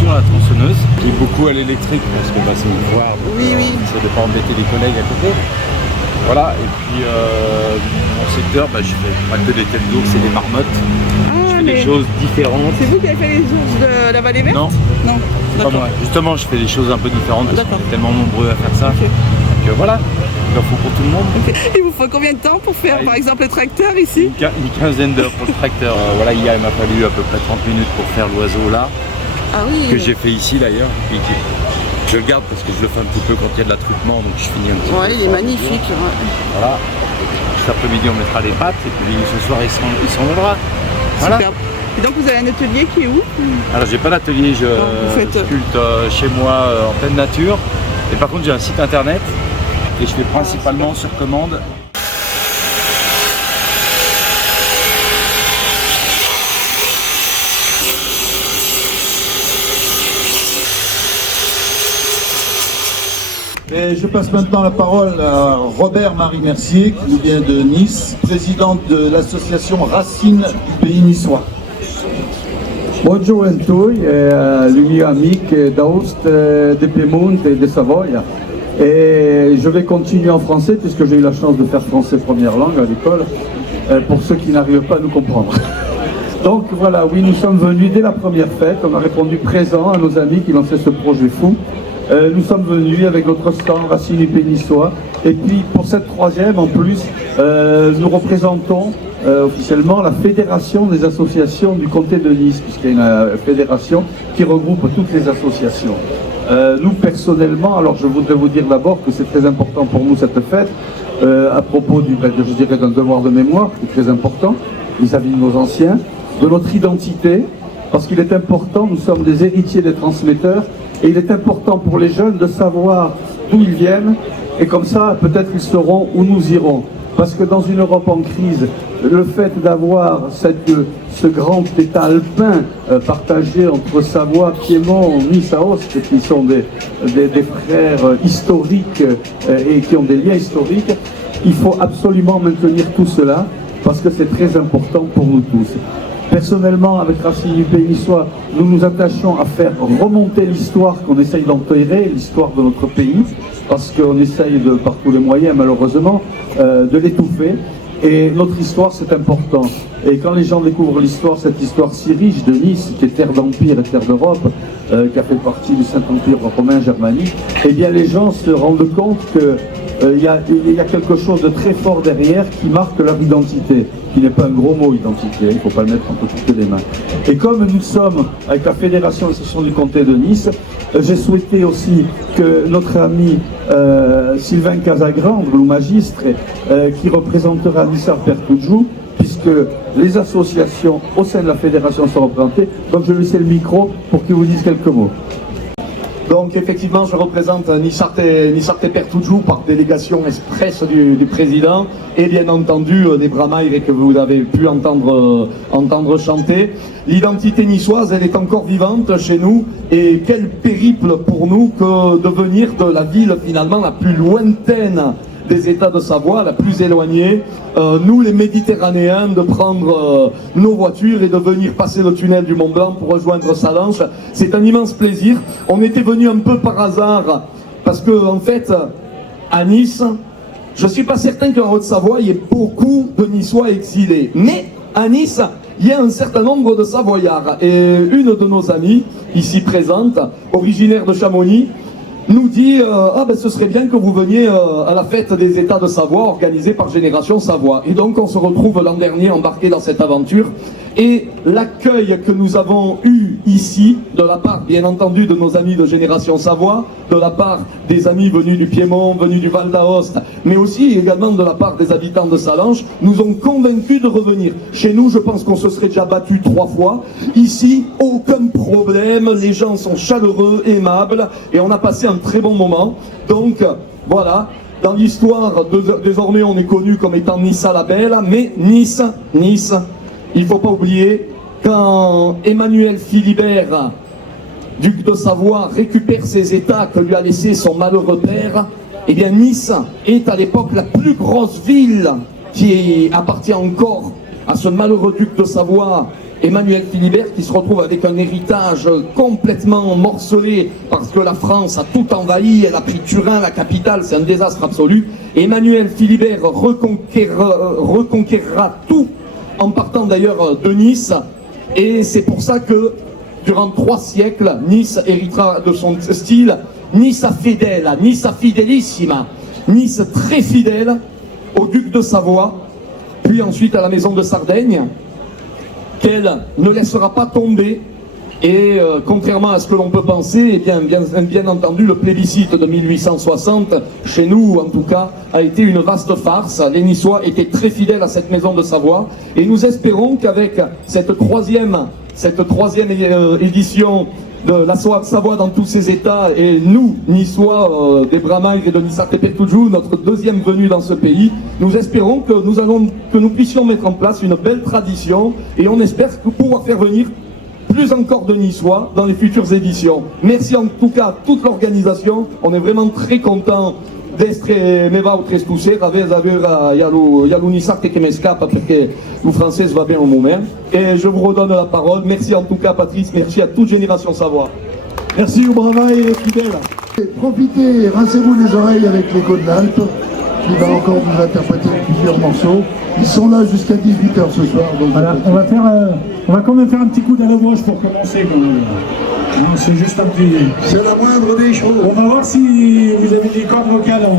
La tronçonneuse, qui est beaucoup à l'électrique parce que c'est une foire, ça ne pas embêter les collègues à côté. Voilà, et puis mon secteur, je fais pas que des têtes d'ours et des marmottes, je fais des choses différentes. C'est vous qui avez fait les ours de la vallée verte? Non, pas moi. Justement, je fais des choses un peu différentes parce qu'on est tellement nombreux à faire ça. Donc voilà, il en faut pour tout le monde. Il vous faut combien de temps pour faire par exemple le tracteur ici? Une quinzaine d'heures pour le tracteur. Voilà, hier il m'a fallu à peu près 30 minutes pour faire l'oiseau là. Ah oui. Que j'ai fait ici d'ailleurs. Je le garde parce que je le fais un petit peu quand il y a de l'attroupement, donc je finis un petit peu. Ouais, il est magnifique. Voilà. Cet après-midi on mettra les pattes et puis ce soir ils s'enlèvera. Voilà. Superbe. Et donc vous avez un atelier qui est où? Alors j'ai pas d'atelier, je sculpte chez moi en pleine nature. Et par contre j'ai un site internet et je fais principalement sur commande. Et je passe maintenant la parole à Robert-Marie Mercier, qui nous vient de Nice, présidente de l'association Racines du Pays Niçois. Bonjour a tutti, le mio amico d'Aoste, de Piemonte et de Savoie. Et je vais continuer en français puisque j'ai eu la chance de faire français première langue à l'école, pour ceux qui n'arrivent pas à nous comprendre. Donc voilà, oui, nous sommes venus dès la première fête, on a répondu présent à nos amis qui lançaient ce projet fou. Nous sommes venus avec notre stand Racines du Pays Niçois. Et puis pour cette troisième, en plus, nous représentons officiellement la fédération des associations du comté de Nice, puisqu'il y a une fédération qui regroupe toutes les associations. Nous personnellement, alors je voudrais vous dire d'abord que c'est très important pour nous cette fête, à propos je dirais d'un devoir de mémoire qui est très important vis-à-vis de nos anciens, de notre identité, parce qu'il est important, nous sommes des héritiers, des transmetteurs, et il est important pour les jeunes de savoir d'où ils viennent, et comme ça, peut-être ils sauront où nous irons. Parce que dans une Europe en crise, le fait d'avoir ce grand état alpin partagé entre Savoie, Piémont, Nice, Aoste, qui sont des frères historiques et qui ont des liens historiques, il faut absolument maintenir tout cela, parce que c'est très important pour nous tous. Personnellement, avec Racines du Pays Niçois, nous nous attachons à faire remonter l'histoire qu'on essaye d'enterrer, l'histoire de notre pays, parce qu'on essaye par tous les moyens, malheureusement, de l'étouffer. Et notre histoire, c'est important. Et quand les gens découvrent l'histoire, cette histoire si riche de Nice, qui est terre d'empire et terre d'Europe, qui a fait partie du Saint-Empire romain germanique, eh bien les gens se rendent compte que il y a quelque chose de très fort derrière qui marque leur identité, qui n'est pas un gros mot identité, il ne faut pas le mettre entre toutes les mains. Et comme nous sommes avec la Fédération des associations du comté de Nice, j'ai souhaité aussi que notre ami Sylvain Casagrande, le magistre, qui représentera Nissar Pertoudjou, puisque les associations au sein de la fédération sont représentées, donc je vais laisser le micro pour qu'il vous dise quelques mots. Donc effectivement, je représente Nissarte Pertoudjou par délégation express du président et bien entendu des Bramailles que vous avez pu entendre chanter. L'identité niçoise, elle est encore vivante chez nous et quel périple pour nous que de venir de la ville finalement la plus lointaine des États de Savoie, la plus éloignée, nous les Méditerranéens, de prendre nos voitures et de venir passer le tunnel du Mont Blanc pour rejoindre Salanches. C'est un immense plaisir. On était venu un peu par hasard, parce que en fait, à Nice, Je ne suis pas certain qu'en Haute-Savoie, il y ait beaucoup de Niçois exilés. Mais à Nice, il y a un certain nombre de Savoyards. Et une de nos amies, ici présente, originaire de Chamonix, nous dit ah ben ce serait bien que vous veniez à la fête des États de Savoie organisée par Génération Savoie. Et donc on se retrouve l'an dernier embarqué dans cette aventure. Et l'accueil que nous avons eu ici, de la part bien entendu de nos amis de Génération Savoie, de la part des amis venus du Piémont, venus du Val d'Aoste, mais aussi également de la part des habitants de Salanches, nous ont convaincus de revenir. Chez nous, je pense qu'on se serait déjà battu 3 fois. Ici, aucun problème, les gens sont chaleureux, aimables, et on a passé un très bon moment. Donc, voilà. Dans l'histoire, désormais, on est connu comme étant Nissa la Belle, mais Nice, il ne faut pas oublier, quand Emmanuel Philibert, duc de Savoie, récupère ses états que lui a laissé son malheureux père, eh bien Nice est à l'époque la plus grosse ville qui appartient encore à ce malheureux duc de Savoie, Emmanuel Philibert, qui se retrouve avec un héritage complètement morcelé parce que la France a tout envahi, elle a pris Turin, la capitale, c'est un désastre absolu. Emmanuel Philibert reconquérera tout en partant d'ailleurs de Nice, et c'est pour ça que durant 3 siècles, Nice héritera de son style Nissa fidèle, Nissa fidelissima, Nice très fidèle au duc de Savoie, puis ensuite à la maison de Sardaigne, qu'elle ne laissera pas tomber. Et contrairement à ce que l'on peut penser, eh bien entendu, le plébiscite de 1860, chez nous en tout cas, a été une vaste farce. Les Niçois étaient très fidèles à cette maison de Savoie. Et nous espérons qu'avec cette troisième édition de la Savoie dans tous ses états, et nous, Niçois, des Bramailles et de Nissarté-Pertujoux, notre deuxième venue dans ce pays, nous espérons que nous puissions mettre en place une belle tradition, et on espère pouvoir faire venir plus encore de Niçois dans les futures éditions. Merci en tout cas à toute l'organisation, on est vraiment très contents d'essere me va au Trestousser, avec l'Unisarte qui m'escape parce que le français va bien au moment. Et je vous redonne la parole. Merci en tout cas Patrice, merci à toute Génération Savoie. Merci aux Bramailles et les fidèles. Profitez et rincez-vous les oreilles avec l'écho de l'Alpe, qui va encore vous interpréter plusieurs morceaux. Ils sont là jusqu'à 18h ce soir. Donc voilà, on va quand même faire un petit coup d'allumage pour commencer. Non, c'est juste un petit... C'est la moindre des choses. On va voir si vous avez des cordes vocales en...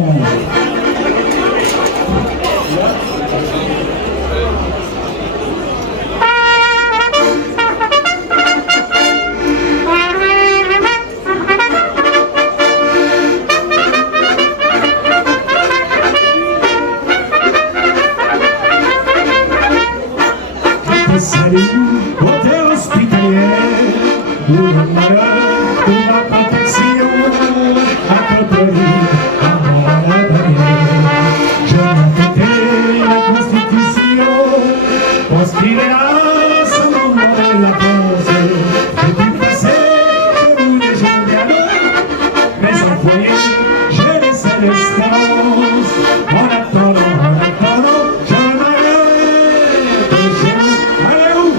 Salut, beauté hospitalière, où l'on malheur, où la protection, à côté, avant la barrière. Je m'inventais la Constitution, parce qu'il est là, ce moment de la France. Et du passé, je voulais jamais aller, mais en foyer, je laissais l'espérance. En attendant, je m'arrête, allez où?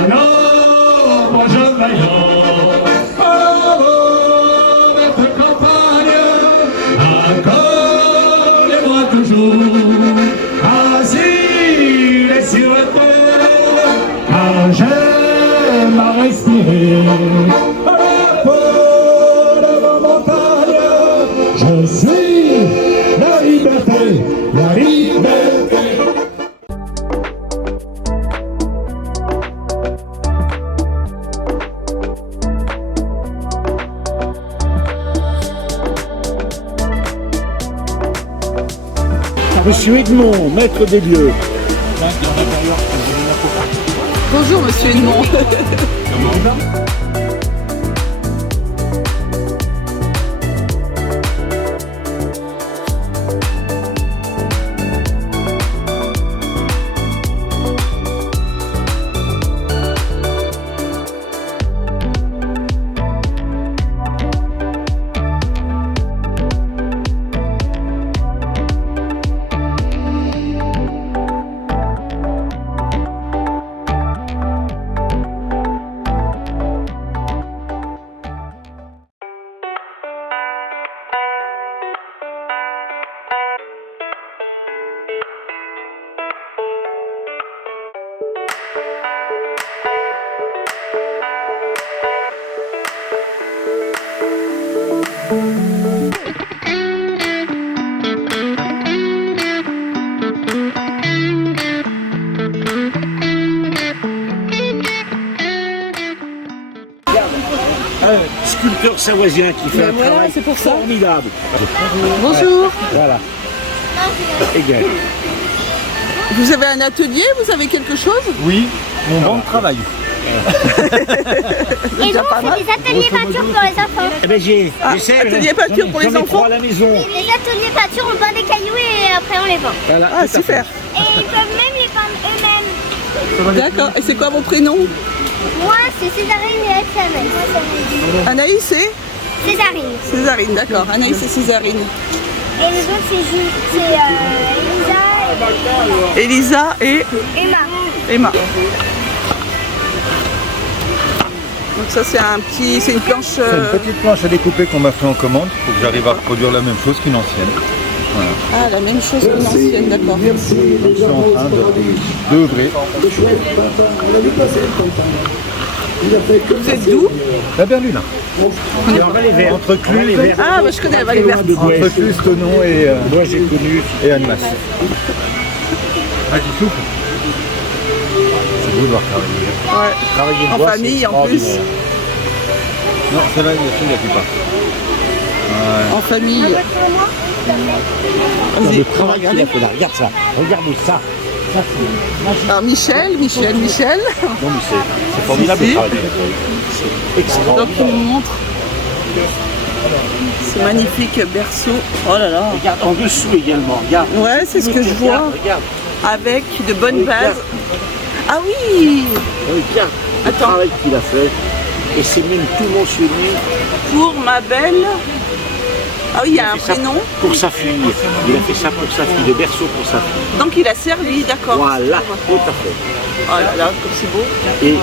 Alors, moi je vaillant, oh, votre campagne, accordez-moi toujours, asile et sur terre, car j'aime à respirer. De ma montagne, je suis la liberté, la liberté. Monsieur Edmond, maître des lieux. Bonjour Monsieur Edmond. sculpteur savoisien qui fait un travail formidable. Bonjour. Voilà. Égal. Vous avez un atelier, vous avez quelque chose? Oui, mon banc de travail. Et non, c'est des ateliers peinture pour les enfants. Eh ben j'essaie. Atelier peinture pour les enfants à la maison. Oui, les ateliers peinture, on peint des cailloux et après on les vend. Voilà, ah, super. Et ils peuvent même les peindre eux-mêmes. D'accord. Et c'est quoi vos prénoms? Moi, c'est Césarine et Anaïs. Anaïs, c'est Césarine. Césarine, d'accord. Anaïs et Césarine. Et les autres, c'est Elisa et Emma. Donc ça c'est une planche... C'est une petite planche à découper qu'on m'a fait en commande pour que j'arrive à reproduire la même chose qu'une ancienne. Voilà. Ah, la même chose qu'une ancienne, d'accord. Je suis en train d'œuvrer. Vous êtes d'où? La Berlune. Entre Cluse, ah, bah, je connais la vallée verte. Entre Cluse, Thonon et moi j'ai connu et Annemasse. Ah, tu souffles. C'est beau de voir travailler. Ouais. Travailler en famille en plus. Non, celle-là, il n'y a plus pas. Ouais. En famille. Le travail qu'il a fait là, regarde ça, regarde ça. Alors Michel. Non mais c'est formidable le travail. C'est extraordinaire. Donc il nous montre ce magnifique berceau. Oh là là. Regarde en dessous également. Regarde. Ouais, c'est ce que je vois. Regarde. Avec de bonnes bases. Ah oui. Regarde le travail qu'il a fait. Et c'est même tout mentionné. Pour ma belle. Ah oui, il y a un prénom. Pour sa fille. Il a fait ça pour sa fille, le berceau pour sa fille. Donc il a servi, d'accord. Voilà, tout à fait. Oh là là, comme c'est beau. Et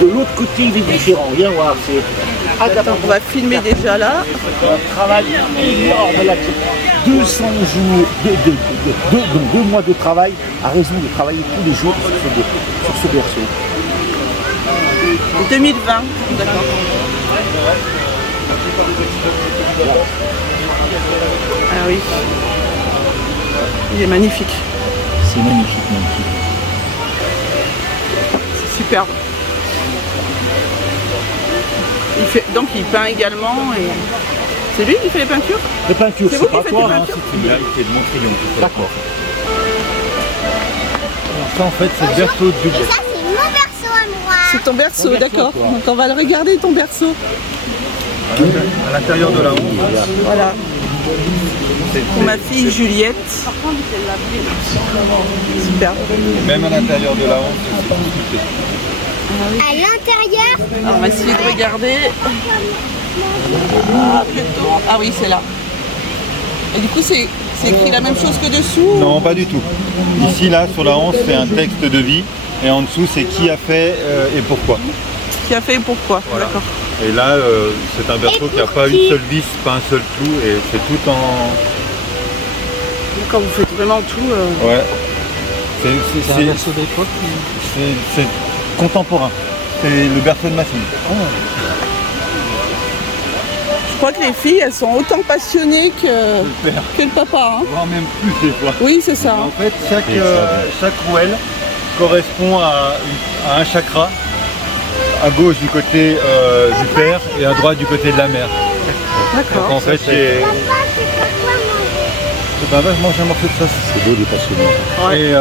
de l'autre côté, il est différent. Viens voir, c'est... Attends, on va filmer déjà là. Un travail énorme là. 200 jours, 2 mois de travail, à raison de travailler tous les jours sur ce berceau. 2020, d'accord. Ah oui. Il est magnifique. C'est magnifique, magnifique. C'est superbe. Donc il peint également. Et... C'est lui qui fait les peintures? Les peintures, c'est vous qui pas faites toi, les hein, peintures? C'est celui-là qui est de Montrion. D'accord. Ça en fait c'est le berceau de Et Juliette. ça, c'est mon berceau à moi. C'est ton berceau, d'accord. Donc on va le regarder ton berceau. À l'intérieur de la honte. Voilà. Pour ma fille Juliette. Super. Même à l'intérieur de la honte, c'est sculpté. À l'intérieur. Alors on va essayer de regarder. Ah, plutôt. Ah oui, c'est là. Et du coup, c'est écrit la même chose que dessous? Non, pas du tout. Ici, là, sur la hanche, c'est un texte de vie. Et en dessous, c'est qui a fait et pourquoi. Qui a fait et pourquoi, voilà. D'accord. Et là, c'est un berceau qui n'a pas une seule vis, pas un seul clou. Et c'est tout en... Quand vous faites vraiment tout... Ouais. C'est un berceau d'époque. C'est contemporain. C'est le berceau de ma fille. Oh. Je crois que les filles, elles sont autant passionnées que le papa. Hein. Voire même plus des fois. Oui, c'est ça. En fait, chaque rouelle correspond à un chakra. À gauche du côté du père et à droite du côté de la mère. D'accord. En fait, c'est pas vache, manger un morceau de sauce. C'est beau, des passionnés. Ouais.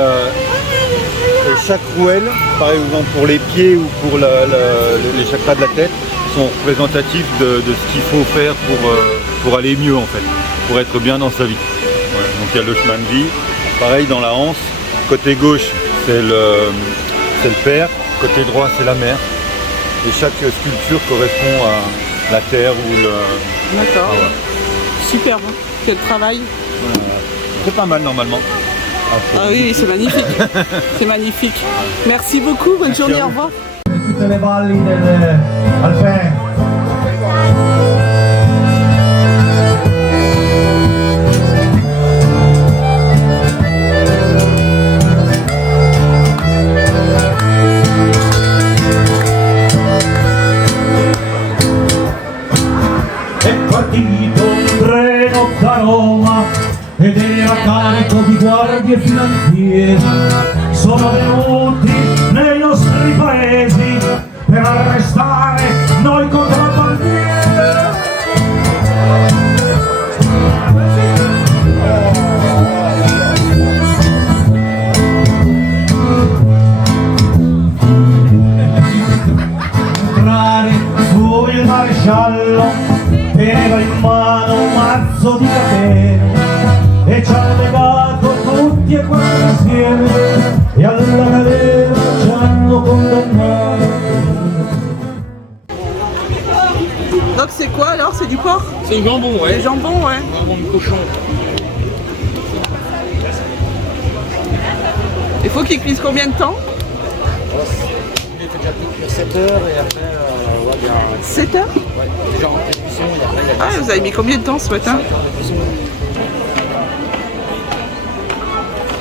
Et chaque rouelle, par exemple pour les pieds ou pour les chakras de la tête, sont représentatifs de ce qu'il faut faire pour aller mieux en fait, pour être bien dans sa vie. Ouais. Donc il y a le chemin de vie. Pareil dans la hanse, côté gauche c'est le père, côté droit c'est la mère. Et chaque sculpture correspond à la terre ou le... D'accord. Ah ouais. Super, quel travail. C'est pas mal normalement. Ah oui, c'est magnifique. C'est magnifique. Merci beaucoup, bonne journée, au revoir. Tutte le valli del Alpin. Un treno da Roma ed era carico di guardie finanzieri, sono venuti nei nostri paesi per arrestare noi contrabbandieri. Lui il maresciallo teneva in mano un mazzo di catene e ci ha legato tutti e quattro insieme e alla galera ci hanno condannato. Donc c'est quoi alors? C'est du porc? C'est du jambon, ouais. Du jambon, ouais. Jambon de cochon. Il faut qu'il cuise combien de temps? Il était déjà cuire 7 heures et après, ouais, bien. 7 heures? Ouais, déjà en cuisson et après il y a. Ah, vous avez mis combien de temps ce matin?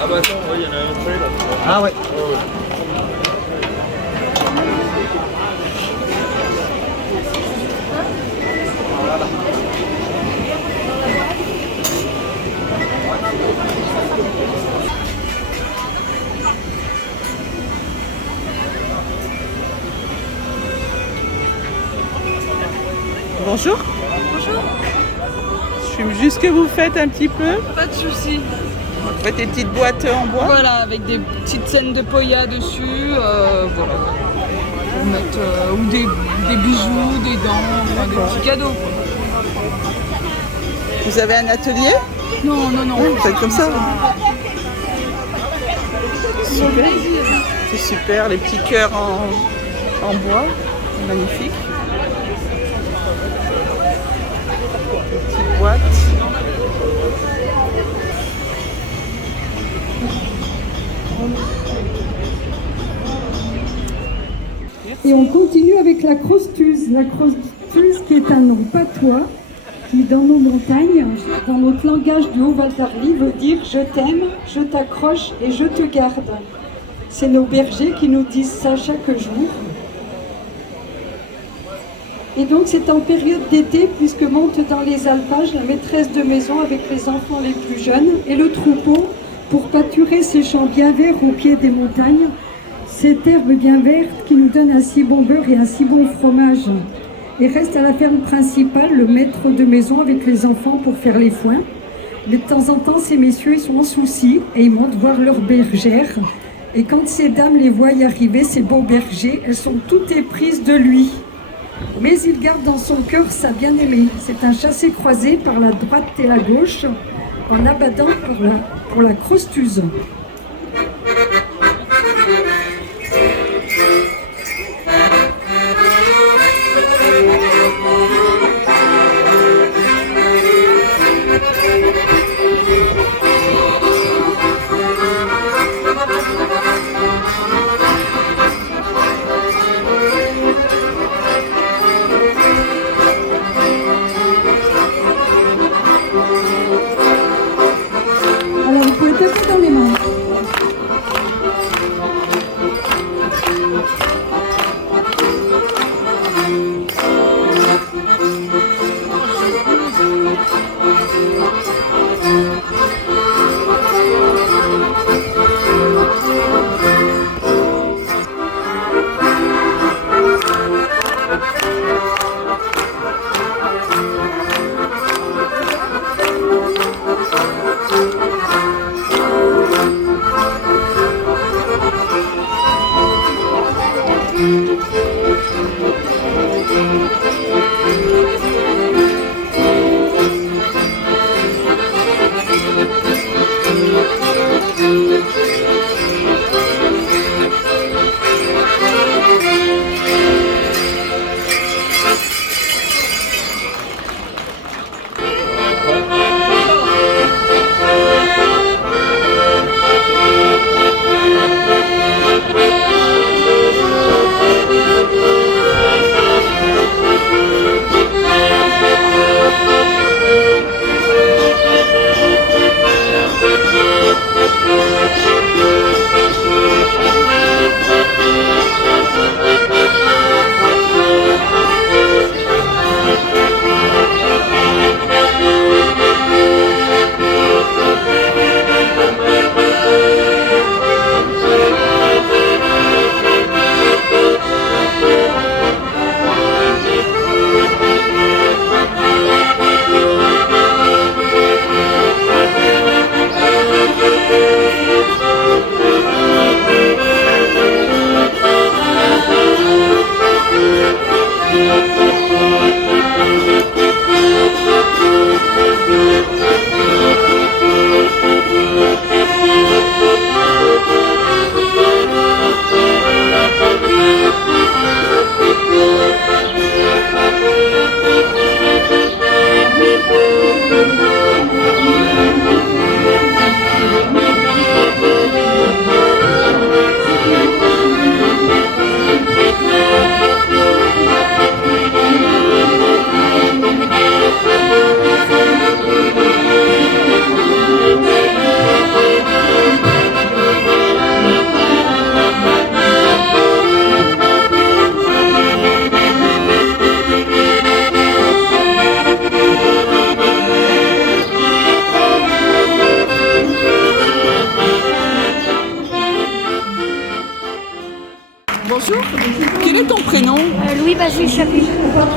Ah bah attends, il y en a un autre là. Ah ouais. Bonjour. Bonjour. Je fume juste que vous faites un petit peu. Pas de soucis. Vous faites des petites boîtes en bois. Voilà, avec des petites scènes de poya dessus, voilà. Pour mettre ou des bijoux, des dents, enfin, des petits cadeaux. Quoi. Vous avez un atelier? Non, non, non. Vous faites comme ça? Super. C'est super, les petits cœurs en bois, magnifique. Petite boîte. Et on continue avec la crostuse. La crostuse qui est un nom patois qui dans nos montagnes, dans notre langage de Haut-Val-d'Arly, veut dire je t'aime, je t'accroche et je te garde. C'est nos bergers qui nous disent ça chaque jour. Et donc c'est en période d'été puisque monte dans les alpages la maîtresse de maison avec les enfants les plus jeunes et le troupeau pour pâturer ces champs bien verts au pied des montagnes. Cette herbe bien verte qui nous donne un si bon beurre et un si bon fromage. Et reste à la ferme principale le maître de maison avec les enfants pour faire les foins. Mais de temps en temps, ces messieurs ils sont en souci et ils montent voir leur bergère. Et quand ces dames les voient y arriver, ces beaux bergers, elles sont toutes éprises de lui. Mais il garde dans son cœur sa bien-aimée. C'est un chassé-croisé par la droite et la gauche, en abattant pour la crostuse. Alors, vous pouvez taper dans les mains.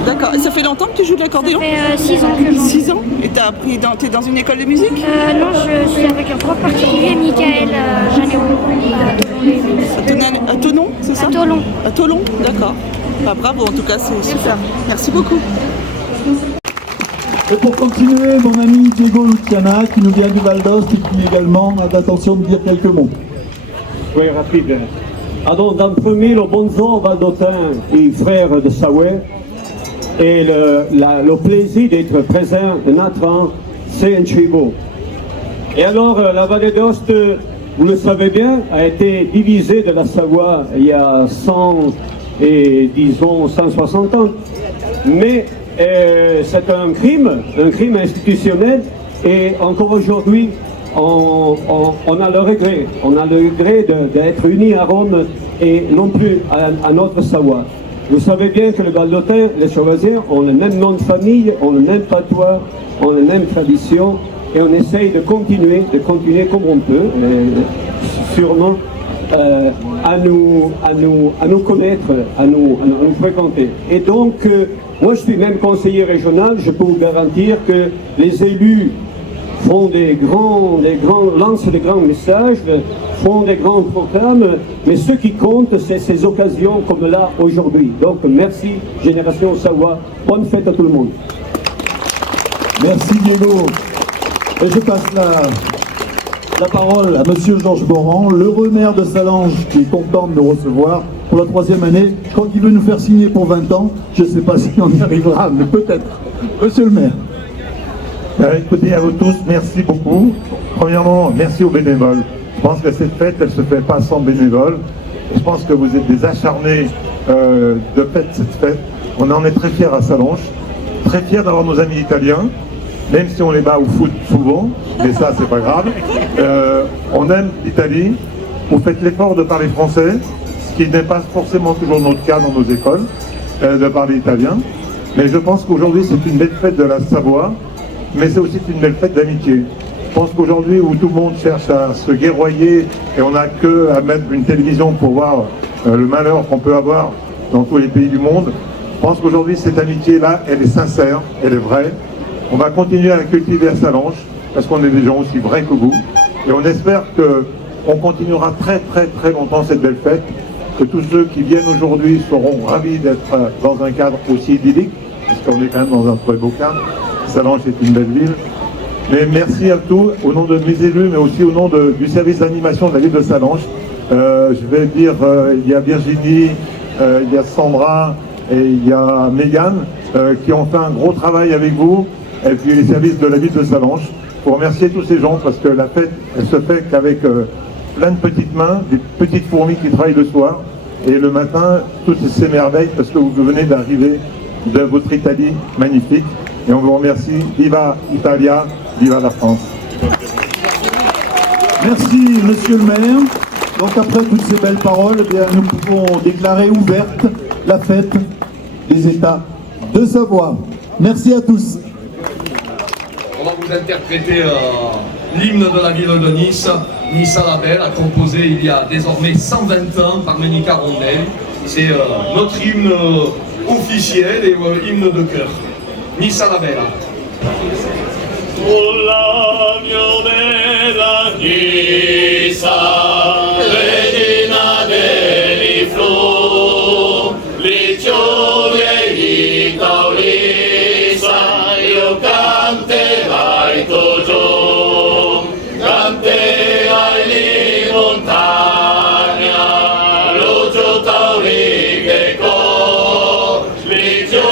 D'accord. Et ça fait longtemps que tu joues de l'accordéon? Ça fait 6 ans que je joue. 6 ans? Et t'es dans une école de musique? Non, je suis avec un prof particulier, Michael Janéo. À Tonon, c'est ça? À Toulon. À Toulon, d'accord. Bah, bravo, en tout cas, c'est super. Merci beaucoup. Et pour continuer, mon ami Diego Luciana, qui nous vient du Val d'Ost et qui également a l'intention de dire quelques mots. Oui, rapide. Alors, dans le premier, le bonjour valdotin et frère de Sawé, et le plaisir d'être présent de notre Saint-Chigo. Et alors, la vallée d'Ost, vous le savez bien, a été divisée de la Savoie il y a 100 et disons 160 ans. Mais c'est un crime institutionnel, et encore aujourd'hui, on a le regret. On a le regret d'être unis à Rome et non plus à notre Savoie. Vous savez bien que le Valdotin, les Chauvaisiens, ont le même nom de famille, ont le même patois, ont la même tradition, et on essaye de continuer comme on peut, sûrement, à nous connaître, à nous fréquenter. Et donc, moi je suis même conseiller régional, je peux vous garantir que les élus font lancent des grands messages, font des grands programmes, mais ce qui compte, c'est ces occasions comme là aujourd'hui. Donc merci, Génération Savoie, bonne fête à tout le monde. Merci Diego. Et je passe la parole à Monsieur Georges Boran, l'heureux maire de Salange, qui est content de nous recevoir pour la 3e année. Je crois qu'il veut nous faire signer pour 20 ans. Je ne sais pas si on y arrivera, mais peut-être. Monsieur le maire. Écoutez, à vous tous, merci beaucoup. Premièrement, merci aux bénévoles. Je pense que cette fête, elle ne se fait pas sans bénévoles. Je pense que vous êtes des acharnés de cette fête. On en est très fiers à Salange, très fiers d'avoir nos amis italiens, même si on les bat au foot souvent, mais ça, c'est pas grave. On aime l'Italie. Vous faites l'effort de parler français, ce qui n'est pas forcément toujours notre cas dans nos écoles, de parler italien. Mais je pense qu'aujourd'hui, c'est une belle fête de la Savoie, mais c'est aussi une belle fête d'amitié. Je pense qu'aujourd'hui, où tout le monde cherche à se guerroyer et on n'a que à mettre une télévision pour voir le malheur qu'on peut avoir dans tous les pays du monde, je pense qu'aujourd'hui, cette amitié-là, elle est sincère, elle est vraie. On va continuer à la cultiver à Salange, parce qu'on est des gens aussi vrais que vous. Et on espère qu'on continuera très très très longtemps cette belle fête, que tous ceux qui viennent aujourd'hui seront ravis d'être dans un cadre aussi idyllique, parce qu'on est quand même dans un très beau cadre. Salange est une belle ville. Mais merci à tous, au nom de mes élus, mais aussi au nom du service d'animation de la ville de Salange. Je vais dire, il y a Virginie, il y a Sandra et il y a Mégane qui ont fait un gros travail avec vous, et puis les services de la ville de Salange, pour remercier tous ces gens, parce que la fête, elle se fait qu'avec plein de petites mains, des petites fourmis qui travaillent le soir, et le matin, toutes ces merveilles, parce que vous venez d'arriver de votre Italie magnifique. Et on vous remercie. Viva Italia, viva la France. Merci, monsieur le maire. Donc après toutes ces belles paroles, eh bien, nous pouvons déclarer ouverte la fête des États de Savoie. Merci à tous. On va vous interpréter l'hymne de la ville de Nice, Nice à la Belle, composé il y a désormais 120 ans par Monica Rondel. C'est notre hymne officiel et hymne de cœur. Nice alla bella. Sulla mia bella Nisa, regina degli flu, licciole di Taurisa, io canterai tu giù, canterai di montagna, lucio Tauri che co, liccio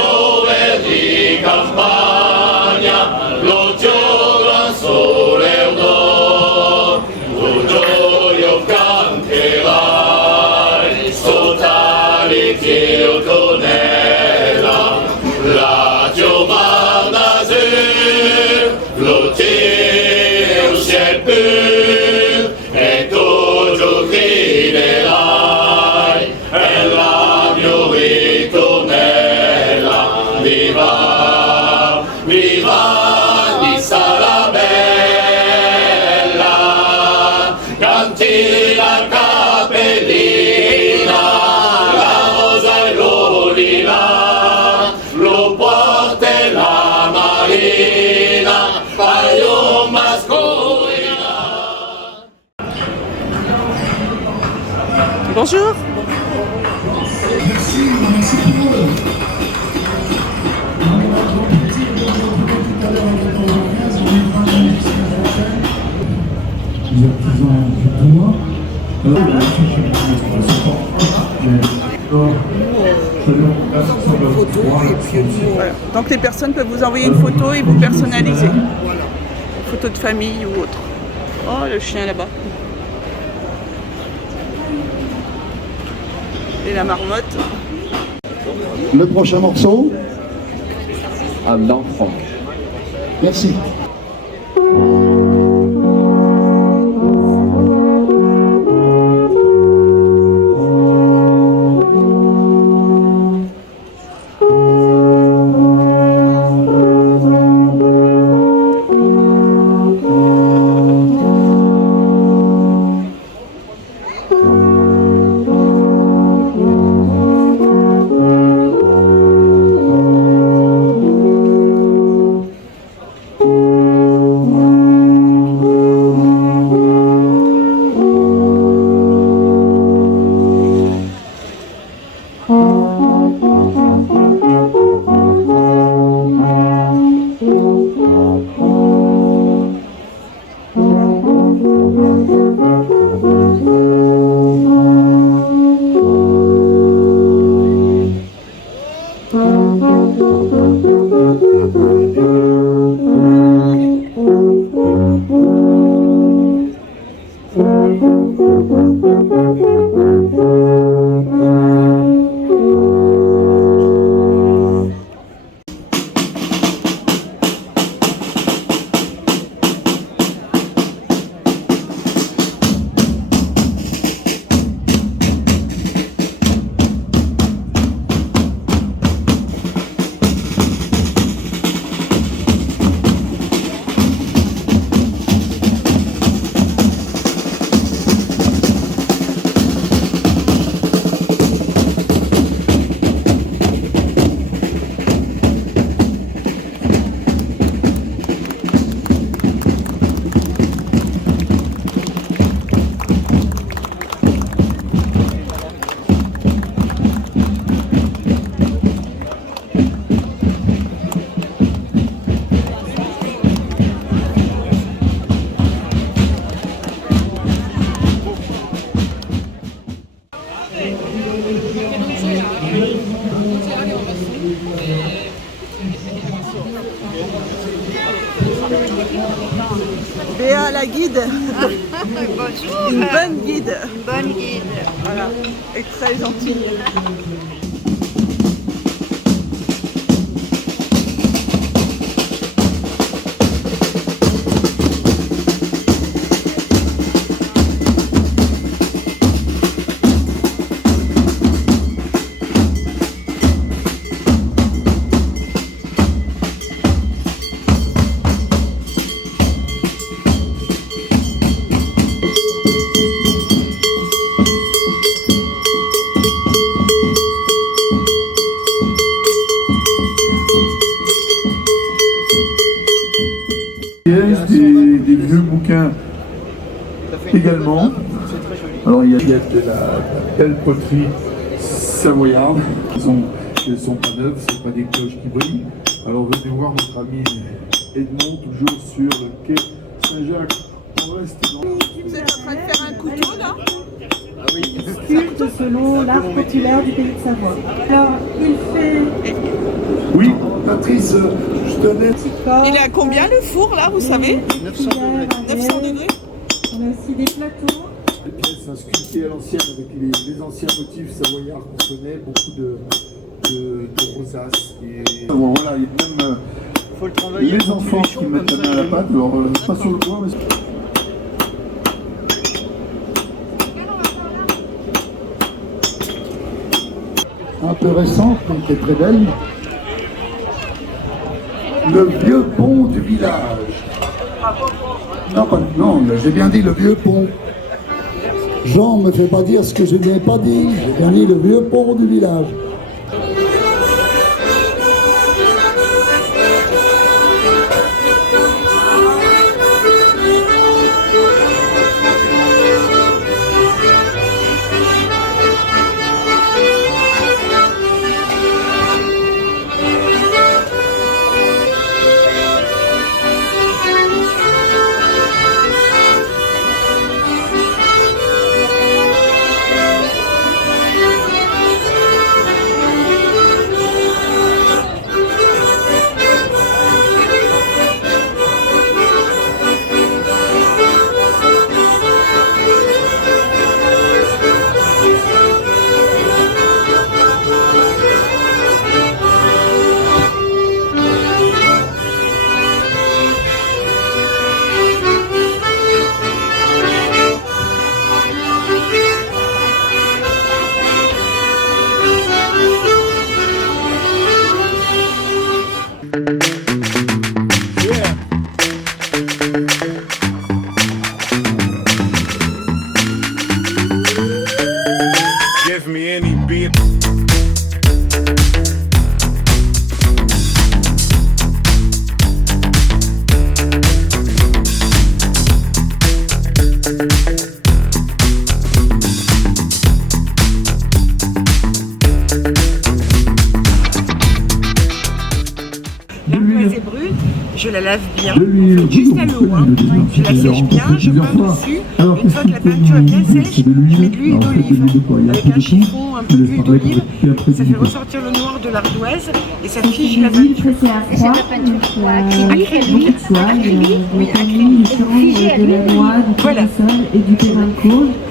verdi campagna, lucio gran sole udò, tu gioio canterai, sotali ch'io tonella, la giovana se, lo tiro se più, e tu giochinerai, e la mio ritornella, viva Bonjour. Voilà. Donc les personnes peuvent vous envoyer une photo et vous personnaliser. Photo de famille ou autre. Oh, le chien là-bas. Et la marmotte. Le prochain morceau. Un enfant. Merci. Béa la guide. Bonjour. Une bonne guide. Une bonne guide. Voilà, et très gentille. Des vieux bouquins également. Alors il y a de la belle poterie savoyarde. Elles ne sont pas neuves, ce ne sont pas des cloches qui brillent. Alors venez voir notre ami Edmond, toujours sur le quai Saint-Jacques. On reste dans... Vous êtes en train de faire un couteau là? Ah oui. Sculpte selon l'art populaire du pays de Savoie. Alors, il fait... Oui, Patrice, je tenais... Il est à combien le four là, vous savez? 900 degrés. 900 degrés. On a aussi des plateaux. Des pièces sculptées à l'ancienne avec les anciens motifs savoyards qu'on connaît, beaucoup de rosaces. Et voilà, il y a même faut le travailler, les enfants qui mettent la main à la pâte, alors pas sur le bois, mais... Un peu récente, mais qui est très belle. Le vieux pont du village. Non, j'ai bien dit le vieux pont. Jean ne me fait pas dire ce que je n'ai pas dit. J'ai bien dit le vieux pont du village. l'ardoise est brune, je la lave bien, en fait, juste à l'eau. Hein. Je la sèche bien, je peins dessus. Une fois que la peinture est bien sèche, je mets de l'huile d'olive. Avec un chiffon, un peu d'huile d'olive, ça fait ressortir le noir de l'ardoise et ça fige la peinture. Et c'est de la peinture acrylique. Oui, acrylique. Figée à l'huile. Voilà.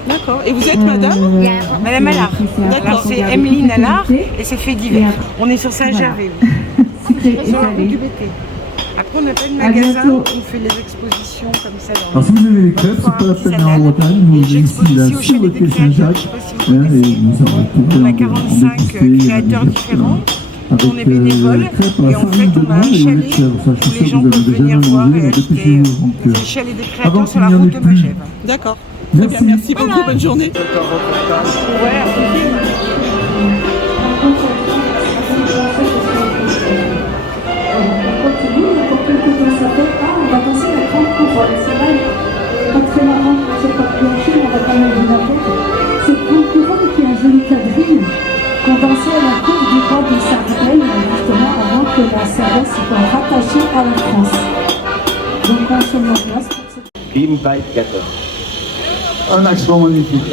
D'accord. Et vous êtes madame Madame Allard. D'accord. C'est Emeline Allard et c'est fait divers. On est sur Saint-Gervais. Sur la route du BT. Après, on n'a pas de magasin où on fait les expositions comme ça. Alors si vous avez les crêpes, c'est pas la peine en Bretagne, vous venez ici là, sur le quai Saint-Jacques, et nous avons on a 45 créateurs différents, on est bénévoles, et en fait on a un chalet où les gens peuvent venir voir et acheter des chalets des créateurs sur la route de Megève. D'accord. Très bien, merci beaucoup, bonne journée. On va danser la grande couronne. C'est vrai, pas très marrant, c'est pas planché, mais on va quand même vous la faire. Cette grande couronne qui a un joli quadrille qu'on dansait à la cour du roi de Sardaigne, justement avant que la Sardaigne soit rattachée à la France. Donc on se met en place pour cette... Bim, bye, 14. Un accent magnifique.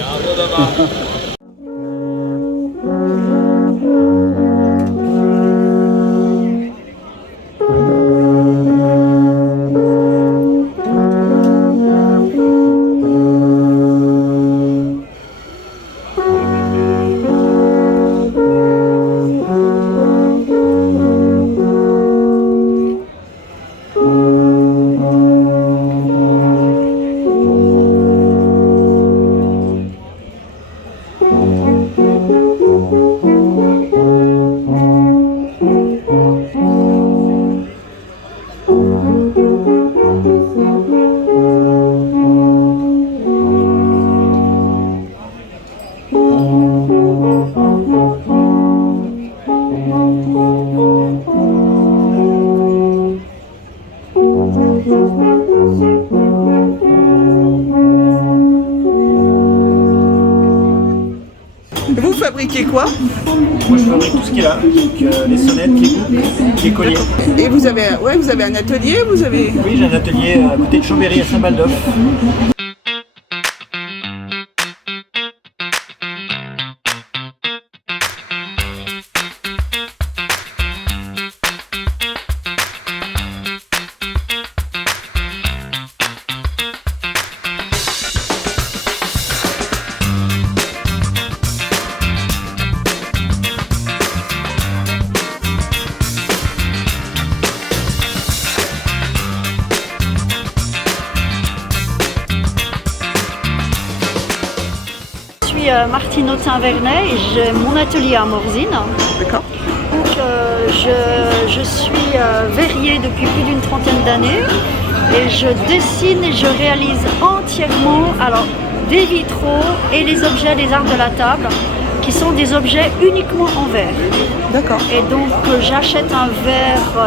Vous fabriquez quoi? Moi je fabrique tout ce qu'il y a, donc les sonnettes, les colliers. Et vous avez un atelier, vous avez... Oui, j'ai un atelier à côté de Chambéry à Saint-Baldoff. Martine Autin-Vernet et j'ai mon atelier à Morzine. D'accord. Donc je suis verrier depuis plus d'une trentaine d'années et je dessine et je réalise entièrement des vitraux et les objets des arts de la table qui sont des objets uniquement en verre. D'accord. Et donc j'achète un verre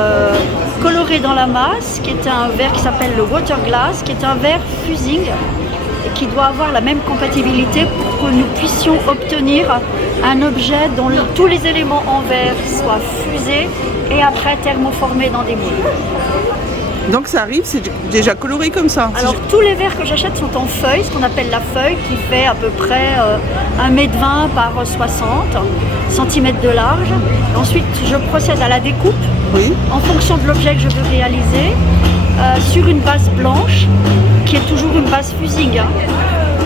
coloré dans la masse qui est un verre qui s'appelle le water glass, qui est un verre fusing qui doit avoir la même compatibilité pour que nous puissions obtenir un objet dont tous les éléments en verre soient fusés et après thermoformés dans des moules. Donc ça arrive, c'est déjà coloré comme ça? Alors tous les verres que j'achète sont en feuille, ce qu'on appelle la feuille, qui fait à peu près 1,20 m par 60 cm de large. Ensuite je procède à la découpe en fonction de l'objet que je veux réaliser sur une base blanche qui est toujours une base fusing.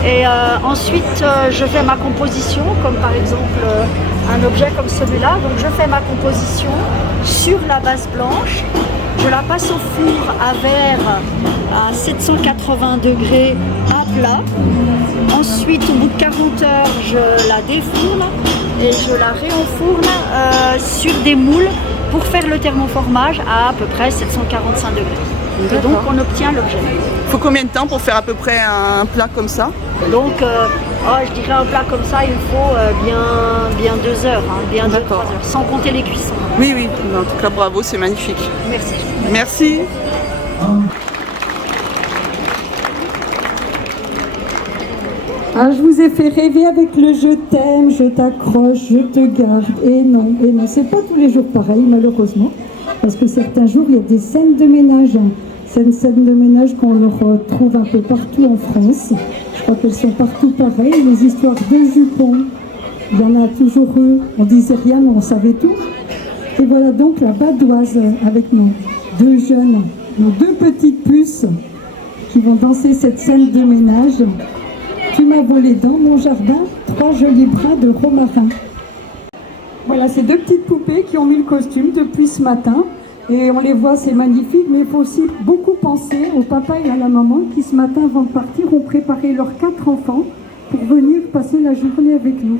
Et ensuite je fais ma composition, comme par exemple un objet comme celui-là. Donc je fais ma composition sur la base blanche. Je la passe au four à verre à 780 degrés à plat. Ensuite, au bout de 40 heures, je la défourne et je la réenfourne sur des moules pour faire le thermoformage à peu près 745 degrés. Et donc, on obtient l'objet. Il faut combien de temps pour faire à peu près un plat comme ça? Donc, je dirais un plat comme ça, il faut bien 2 heures, bien 2-3 heures, sans compter les cuissons. Oui, oui, en tout cas bravo, c'est magnifique. Merci. Merci. Ah, je vous ai fait rêver avec le je t'aime, je t'accroche, je te garde. Et non, c'est pas tous les jours pareil, malheureusement. parce que certains jours, il y a des scènes de ménage. C'est une scène de ménage qu'on leur trouve un peu partout en France. Je crois qu'elles sont partout pareilles. Les histoires de jupons, il y en a toujours eu. On disait rien, mais on savait tout. Et voilà donc la Badoise avec nos deux jeunes, nos deux petites puces qui vont danser cette scène de ménage. Tu m'as volé dans mon jardin 3 jolis bras de romarin. Voilà, ces deux petites poupées qui ont mis le costume depuis ce matin. Et on les voit, c'est magnifique, mais il faut aussi beaucoup penser au papa et à la maman qui ce matin, avant de partir, ont préparé leurs 4 enfants pour venir passer la journée avec nous.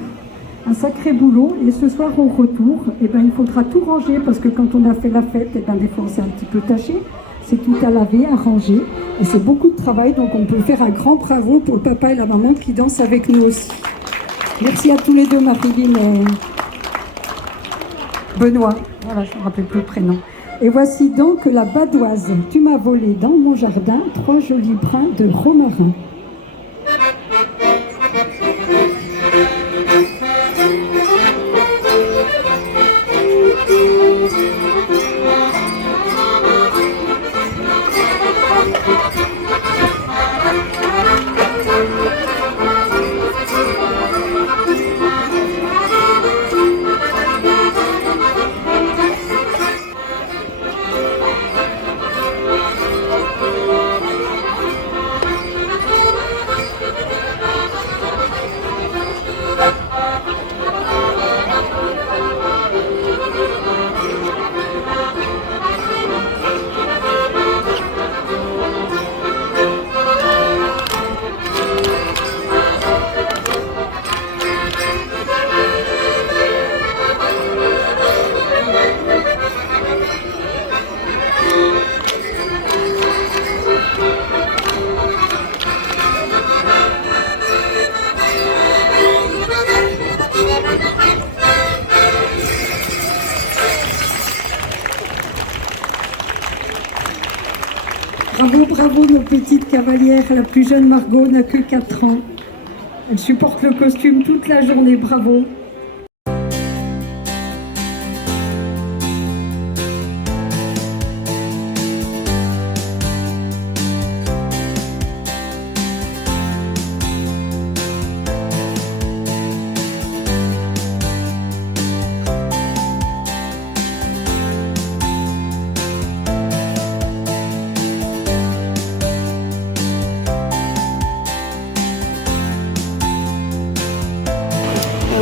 Un sacré boulot, et ce soir au retour, eh ben, il faudra tout ranger parce que quand on a fait la fête, eh ben, des fois c'est un petit peu taché. C'est tout à laver, à ranger, et c'est beaucoup de travail, donc on peut faire un grand bravo pour le papa et la maman qui dansent avec nous aussi. Merci à tous les deux, Marilyn et Benoît, voilà, je ne me rappelle plus le prénom. Et voici donc la Badoise. Tu m'as volé dans mon jardin 3 jolis brins de romarin. Bravo, bravo nos petites cavalières. La plus jeune Margot n'a que 4 ans. Elle supporte le costume toute la journée, bravo.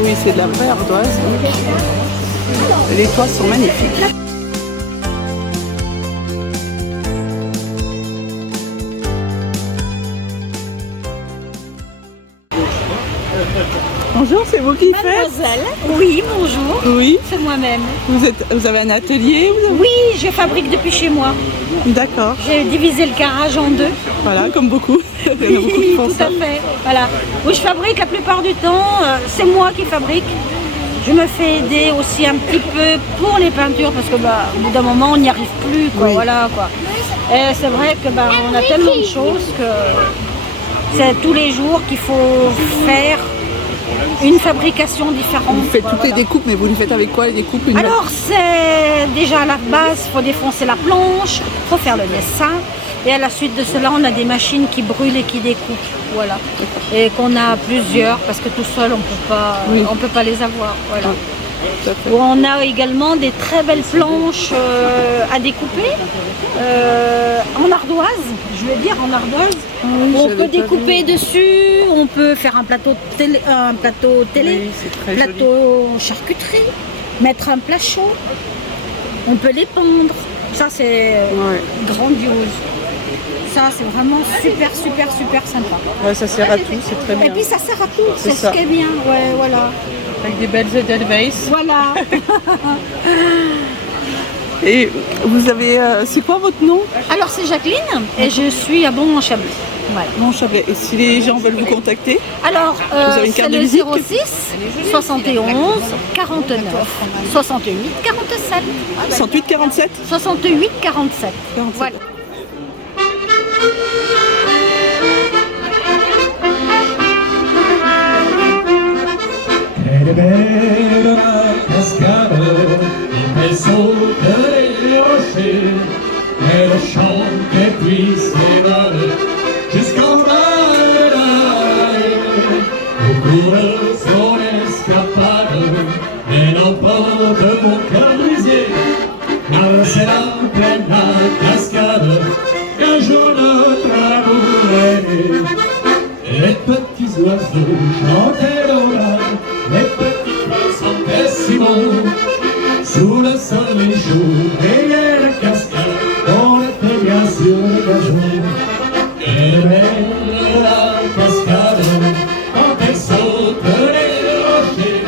Oui, c'est de la vraie ardoise. Les toits sont magnifiques. Bonjour, c'est vous qui faites? Mademoiselle, oui, bonjour. Oui. C'est moi-même. Vous avez un atelier? Oui, je fabrique depuis chez moi. D'accord. J'ai divisé le garage en 2. Voilà, comme beaucoup. Il y en a beaucoup Oui, qui font tout ça. à fait. Voilà. Où je fabrique la plupart du temps, c'est moi qui fabrique. Je me fais aider aussi un petit peu pour les peintures parce que au bout d'un moment on n'y arrive plus. Quoi, oui. Voilà, quoi. Et c'est vrai que on a tellement de choses que c'est tous les jours qu'il faut faire une fabrication différente. Vous faites toutes les découpes, mais vous les faites avec quoi les découpes? Alors c'est déjà à la base, il faut défoncer la planche, il faut faire le dessin. Et à la suite de cela, on a des machines qui brûlent et qui découpent. Voilà. Et qu'on a plusieurs, parce que tout seul, on peut pas les avoir. Voilà. On a également des très belles planches à découper en ardoise, je veux dire en ardoise. Oui, on peut découper dessus, on peut faire un plateau télé, plateau charcuterie, mettre un plat chaud, on peut les pendre. Ça c'est grandiose. Ça c'est vraiment super sympa. Ouais, ça sert à tout, c'est très bien. Et puis ça sert à tout, c'est ce qui est bien, ouais, voilà. Avec des belles Edelweiss. Voilà. Et vous avez, c'est quoi votre nom? Alors c'est Jacqueline et je suis à Bon-Chablais. Ouais. Bon-Chablais. Et si les gens veulent vous contacter? Alors c'est le 06 71 49 68 47. 68 47 68 47. Voilà. Ed è bella la cascata in mezzo alle rochers, et le chant et puis s'évade jusqu'en bas de la haie. Beaucoup son escapade, et n'emporte mon cœur brisé. C'est la pleine la cascade qu'un jour notre amour est né. Les petits oiseaux chantaient l'orage, les petits fleurs sentaient si bon. Sous le soleil chaud brillait la cascade, on était bien sûr les gazons. Et le belle de la cascade, quand elle saute les rochers,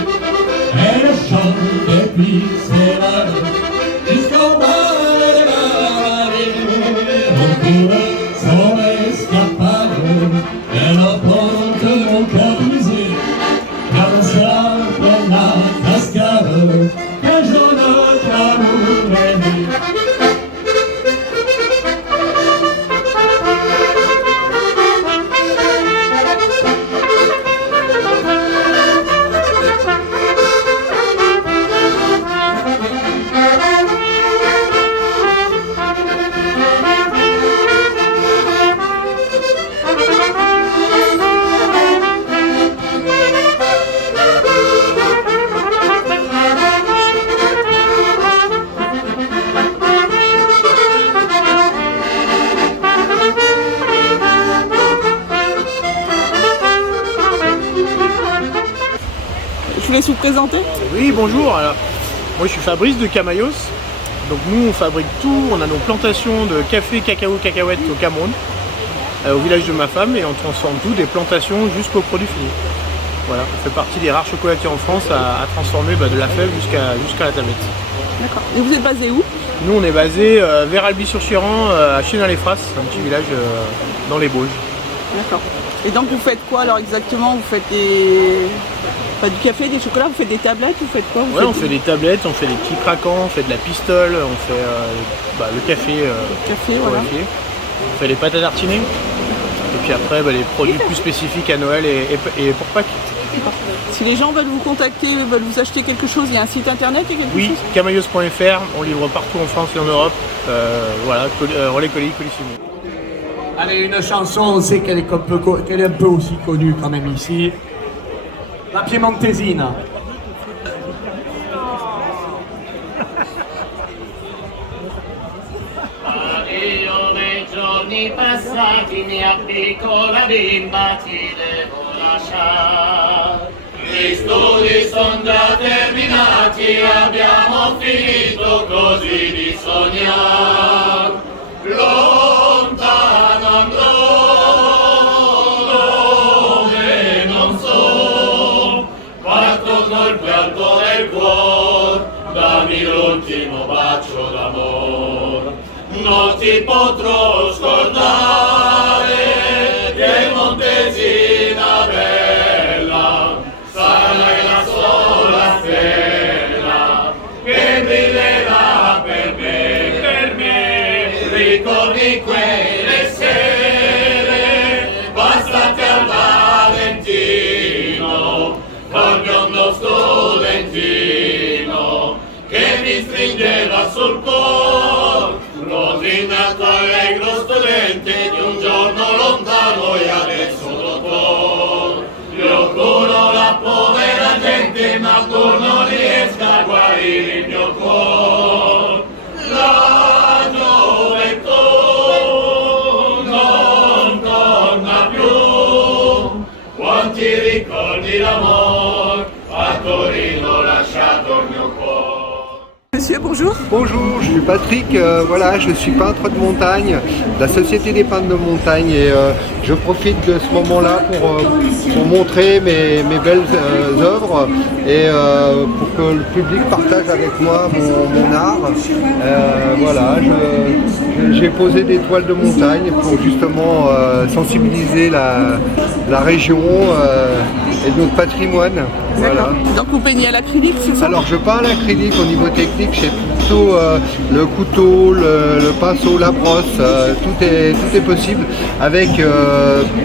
elle chante et puis s'évade jusqu'au bas de la vallée. On courait son escapade, elle emporte mon cœur brisé. Car c'est la pleine la cascade qu'un jour notre amour est né. Je vous laisse vous présenter. Oui, bonjour. Alors, moi je suis Fabrice de Camayos. Donc nous on fabrique tout, on a nos plantations de café, cacao, cacahuètes au Cameroun, au village de ma femme, et on transforme tout, des plantations jusqu'au produit fini. Voilà, on fait partie des rares chocolatiers en France à transformer de la fève jusqu'à la tablette. D'accord. Et vous êtes basé où? Nous on est basé vers Albi-sur-Chiran, à Chénin-les-Frasses, un petit village dans les Bauges. D'accord. Et donc vous faites quoi alors exactement? Vous faites du café, des chocolats, vous faites des tablettes, vous faites quoi? On fait des tablettes, on fait des petits craquants, on fait de la pistole, on fait le café, voilà. On fait les pâtes à tartiner. Et puis après les produits plus spécifiques à Noël et pour Pâques. Si les gens veulent vous contacter, veulent vous acheter quelque chose, il y a un site internet et quelque chose? Oui, camayos.fr, on livre partout en France et en Europe. Voilà, relais colis, colissimo. Allez, une chanson, on sait qu'elle est un peu aussi connue quand même ici. La Piemontesina. Io nei giorni passati mia piccola bimba ti devo lasciare. Gli studi sono già terminati, abbiamo finito così di sognare. Lontano andrò, dove non so, quattro colpi al tuo nel cuore, dammi l'ultimo bacio d'amore. Non ti potrò scordare, Piemontesina bella, sarai la sola stella che brillerà per me, ricordi quelle sere passate al Valentino, col biondo studentino che mi stringeva sul cuore. Rosinato allegro studente di un giorno lontano e adesso dottor. Io curo la povera gente ma tu non riesco a guarire il mio cuore. La gioventù non torna più. Quanti ricordi l'amore a Torino lasciato il mio cuore. Monsieur, bonjour. Bonjour, je suis Patrick, voilà, je suis peintre de montagne, de la Société des peintres de montagne, et je profite de ce moment-là pour montrer mes belles œuvres et pour que le public partage avec moi mon art. Voilà, j'ai posé des toiles de montagne pour justement sensibiliser la région et notre patrimoine. Voilà. Donc vous peignez à l'acrylique, c'est ça? Alors je peins à l'acrylique. Au niveau technique, j'ai plutôt le couteau, le pinceau, la brosse, tout est possible avec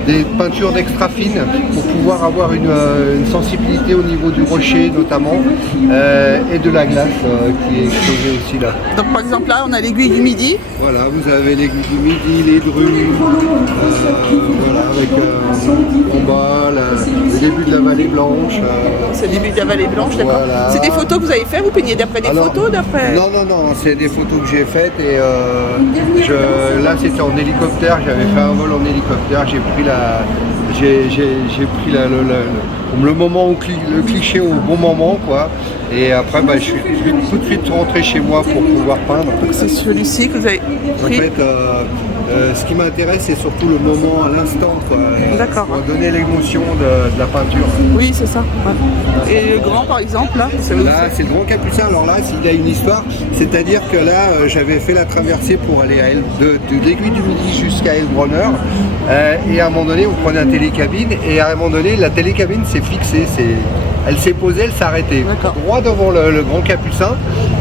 des peintures d'extra fines pour pouvoir avoir une sensibilité au niveau du rocher notamment et de la glace qui est exposée aussi là. Donc par exemple là on a l'aiguille du midi. Voilà, vous avez l'aiguille du midi, les drues, voilà, avec en bas le début de la vallée blanche. C'est le début de la vallée blanche, d'accord. Voilà. C'est des photos que vous avez faites, vous peignez d'après des photos d'après... Non, c'est des photos que j'ai faites et là c'était en hélicoptère, j'avais fait un vol en hélicoptère, j'ai pris le moment, le cliché au bon moment quoi. Et après je suis tout de suite rentré chez moi pour pouvoir peindre. Donc c'est celui-ci que vous avez pris. En fait, ce qui m'intéresse c'est surtout le moment à l'instant quoi. D'accord. Pour donner l'émotion de la peinture. Oui c'est ça. Ouais. Et le grand par exemple là c'est le grand capucin. Alors là il a une histoire, c'est-à-dire que là j'avais fait la traversée pour aller de l'aiguille du Midi jusqu'à Heilbronner et à un moment donné on prenait un télécabine et à un moment donné la télécabine s'est fixée, elle s'est posée, elle s'est arrêtée droit devant le grand capucin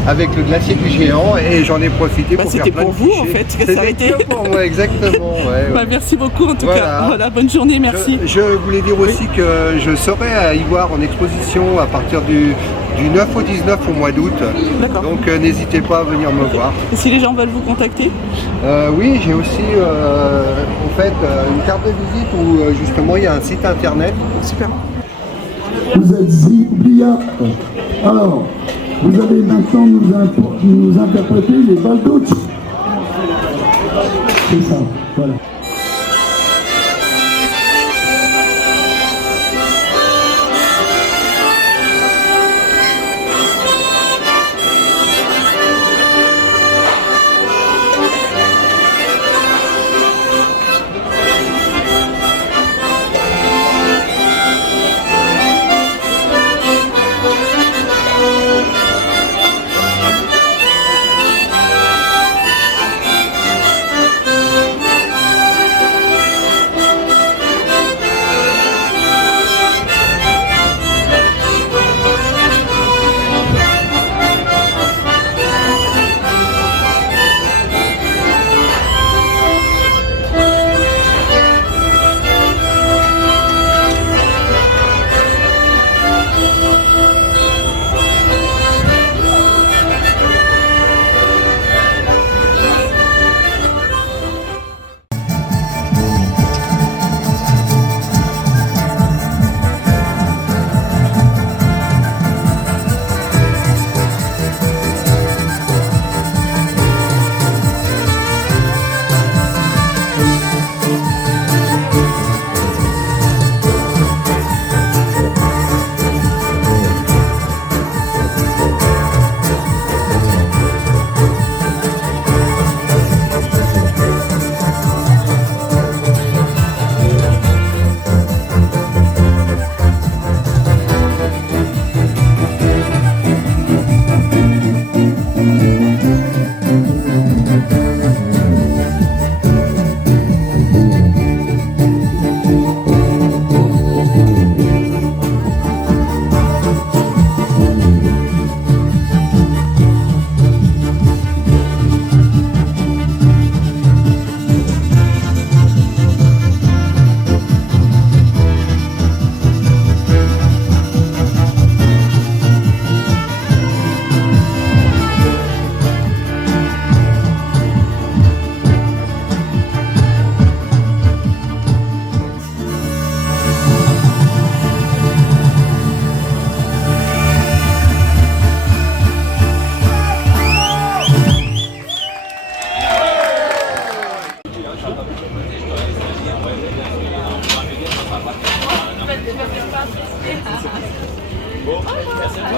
avec le glacier du géant et j'en ai profité pour faire plein de vous en fait que ça a été. C'était pour moi exactement. Ouais. Merci beaucoup en tout cas. Voilà, bonne journée, merci. Je voulais dire aussi que je serai à Ivoire en exposition à partir du 9 au 19 au mois d'août. Donc n'hésitez pas à venir me voir. Et si les gens veulent vous contacter? Oui, j'ai aussi en fait une carte de visite où justement il y a un site internet. Super. Vous êtes Ziblia. Alors, vous allez maintenant nous interpréter les Baldoutes. C'est ça, voilà.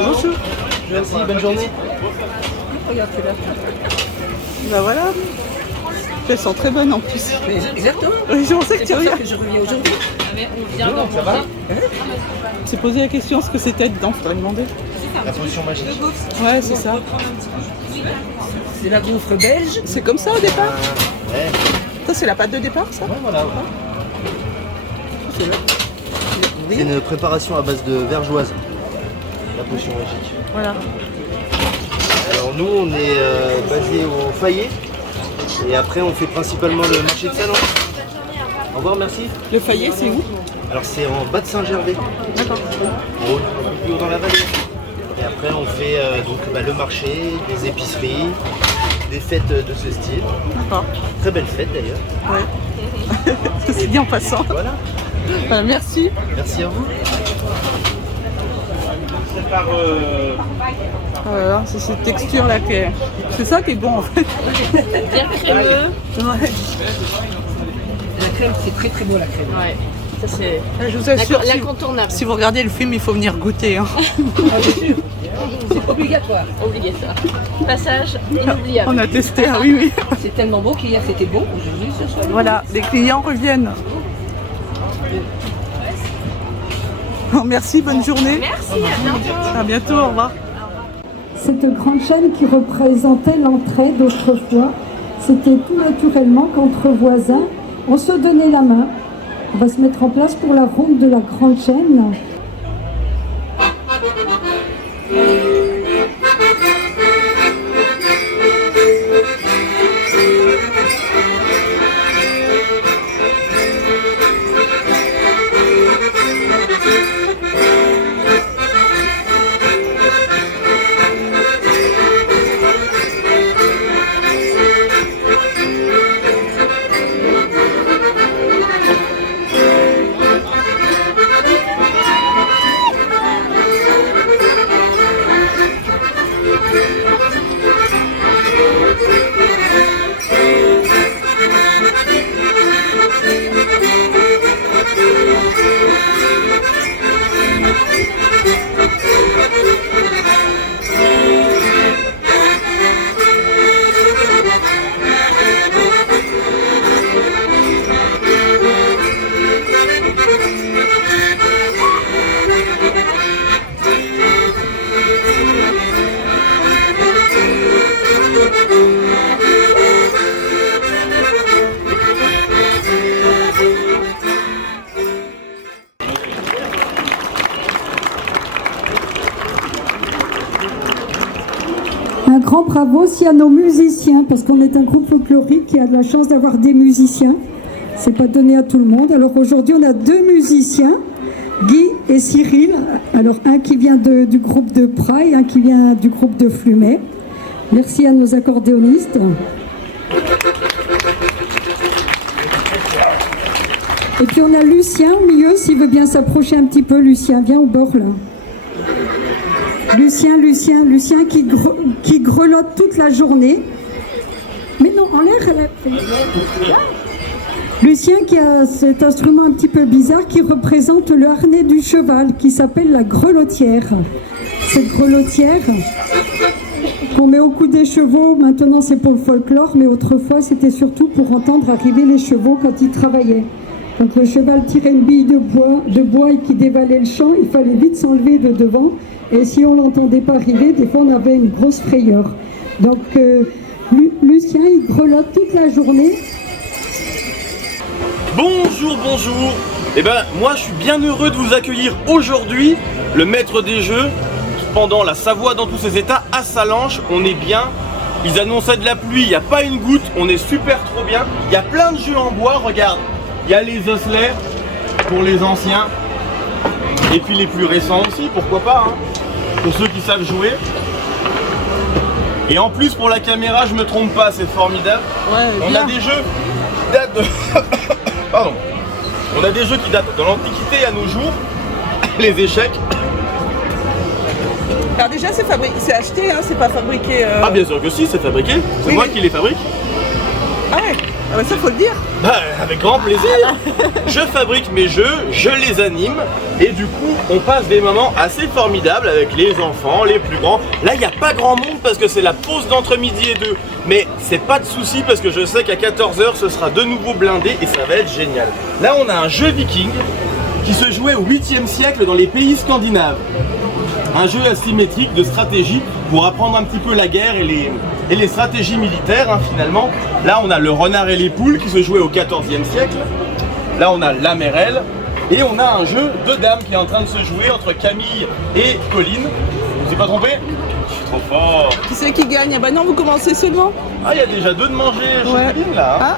Bonjour. Merci, bonne journée. Regarde, tu l'as. Bah voilà. Elles sont très bonnes en plus. Exactement. Je pensais que tu reviens. Je reviens aujourd'hui. On vient d'en ça va. C'est posé la question ce que c'était dedans, faudrait demander. La potion magique. Ouais, c'est ça. C'est la gaufre belge. C'est comme ça au départ Ouais. Ça, c'est la pâte de départ, ça? Ouais, voilà. C'est une préparation à base de vergeoise. la potion magique. Voilà. Alors nous, on est basé au Fayet. Et après, on fait principalement le marché de salon. Au revoir, merci. Le Fayet, c'est où? Alors c'est en bas de Saint-Gervais. D'accord. En haut, un peu plus haut dans la vallée. Et après, on fait le marché, des épiceries, des fêtes de ce style. D'accord. Très belle fête d'ailleurs. Ouais. C'est bien en passant. Voilà. Merci. Merci à vous. Voilà, c'est cette texture là qui est... C'est ça qui est bon en fait. Bien crémeux. Ouais. La crème, c'est très très beau la crème. Ouais. Ça c'est. Je vous assure, l'incontournable. si vous regardez le film, il faut venir goûter. Hein. C'est obligatoire. Obligatoire. Passage inoubliable. On a testé, ah oui, oui. C'est tellement beau qu'hier c'était bon, aujourd'hui ce soir. Voilà, les clients reviennent. Oh, merci, bonne journée. Merci, à bientôt. À bientôt, au revoir. Cette grande chaîne qui représentait l'entraide autrefois, c'était tout naturellement qu'entre voisins, on se donnait la main. On va se mettre en place pour la ronde de la grande chaîne. Un grand bravo aussi à nos musiciens, parce qu'on est un groupe folklorique qui a de la chance d'avoir des musiciens. C'est pas donné à tout le monde. Alors aujourd'hui, on a deux musiciens, Guy et Cyril. Alors un qui vient du groupe de Praille, un qui vient du groupe de Flumet. Merci à nos accordéonistes. Et puis on a Lucien au milieu, s'il veut bien s'approcher un petit peu. Lucien, viens au bord là. Lucien qui grelotte toute la journée. Mais non, en l'air. Lucien qui a cet instrument un petit peu bizarre qui représente le harnais du cheval, qui s'appelle la grelottière. Cette grelottière qu'on met au cou des chevaux, maintenant c'est pour le folklore, mais autrefois c'était surtout pour entendre arriver les chevaux quand ils travaillaient. Quand le cheval tirait une bille de bois et qui dévalait le champ, il fallait vite s'enlever de devant. Et si on ne l'entendait pas arriver, des fois on avait une grosse frayeur. Donc Lucien, il grelotte toute la journée. Bonjour. Eh ben moi je suis bien heureux de vous accueillir aujourd'hui, le maître des jeux, pendant la Savoie dans tous ses états, à Salanches. On est bien, ils annonçaient de la pluie, il n'y a pas une goutte, on est super trop bien. Il y a plein de jeux en bois, regarde, il y a les osselets pour les anciens, et puis les plus récents aussi, pourquoi pas, hein, pour ceux qui savent jouer. Et en plus pour la caméra, je me trompe pas, c'est formidable. Ouais, on a des jeux qui datent de... Pardon. On a des jeux qui datent de l'Antiquité à nos jours, les échecs. Alors déjà c'est acheté, hein, c'est pas fabriqué... Ah bien sûr que si, c'est fabriqué, c'est moi qui les fabrique. Ah ouais, ah bah ça faut le dire. Bah avec grand plaisir. Je fabrique mes jeux, je les anime, et du coup on passe des moments assez formidables avec les enfants, les plus grands. Là il n'y a pas grand monde parce que c'est la pause d'entre midi et deux, mais c'est pas de souci parce que je sais qu'à 14 h ce sera de nouveau blindé et ça va être génial. Là on a un jeu viking qui se jouait au 8e siècle dans les pays scandinaves. Un jeu asymétrique de stratégie pour apprendre un petit peu la guerre et les stratégies militaires, hein, finalement. Là on a le renard et les poules qui se jouait au 14e siècle. Là on a la mérelle. Et on a un jeu de dames qui est en train de se jouer entre Camille et Colline. Je ne suis pas trompé? Je suis trop fort. Qui c'est qui gagne? Ah bah non, vous commencez seulement. Ah, il y a déjà 2 de manger chez Colline là.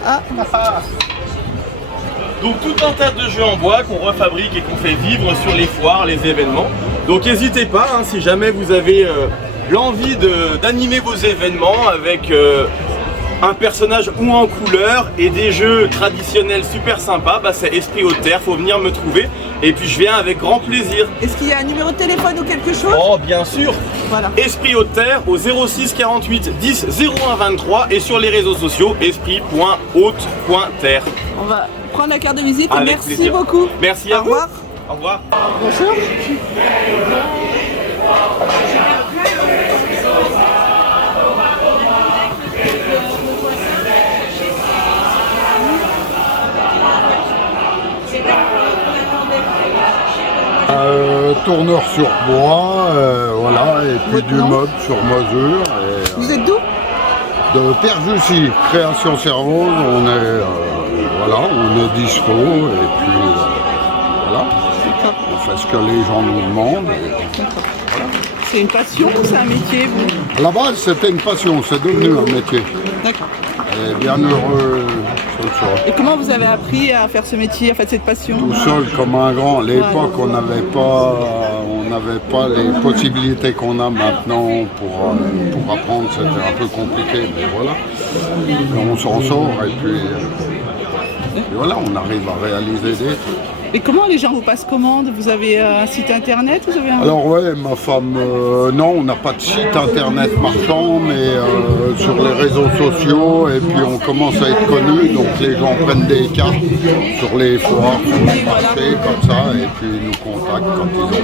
Donc tout un tas de jeux en bois qu'on refabrique et qu'on fait vivre sur les foires, les événements. Donc n'hésitez pas, hein, si jamais vous avez l'envie d'animer vos événements avec un personnage ou en couleur et des jeux traditionnels super sympas, bah c'est Esprit Haute Terre, faut venir me trouver et puis je viens avec grand plaisir. Est-ce qu'il y a un numéro de téléphone ou quelque chose? Oh bien sûr. Voilà. Esprit Haute Terre au 06 48 10 01 23 et sur les réseaux sociaux esprit.haute.terre. On va prendre la carte de visite et avec merci plaisir. beaucoup. Merci à vous. Au revoir. Au revoir. Bonjour. Tourneur sur bois, voilà, et puis du meuble sur mesure. Vous êtes d'où? De Perjussy, Création Servoz, on est, voilà, on est dispo, et puis voilà, on fait ce que les gens nous demandent. C'est une passion ou c'est un métier, vous? À la base, c'était une passion, c'est devenu un métier. D'accord. Et bien heureux ce soir. Et comment vous avez appris à faire ce métier, à faire cette passion? Tout seul comme un grand. À l'époque, on n'avait pas les possibilités qu'on a maintenant pour apprendre. C'était un peu compliqué, mais voilà. Mais on s'en sort et puis voilà, on arrive à réaliser des trucs. Et comment les gens vous passent commande? Vous avez un site internet? Vous avez un... Alors ouais, ma femme, non, on n'a pas de site internet marchand, mais sur les réseaux sociaux, et puis on commence à être connu, donc les gens prennent des cartes sur les foires, sur les marchés, comme ça, et puis ils nous contactent quand ils ont besoin.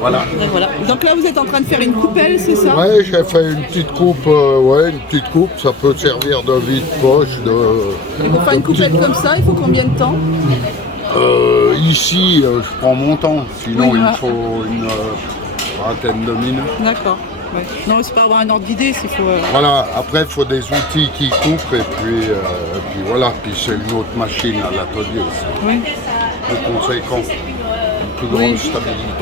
Voilà. Et voilà. Donc là, vous êtes en train de faire une coupelle, c'est ça? Ouais, j'ai fait une petite coupe, ça peut servir de vide-poche, Et pour faire une coupelle comme ça, il faut combien de temps? Ici, je prends mon temps, sinon il faut une vingtaine de minutes. D'accord. Ouais. Non, c'est pas avoir un ordre d'idée, s'il faut... Voilà, après il faut des outils qui coupent et puis voilà, puis c'est une autre machine à l'atelier, c'est plus conséquent, une plus grande stabilité.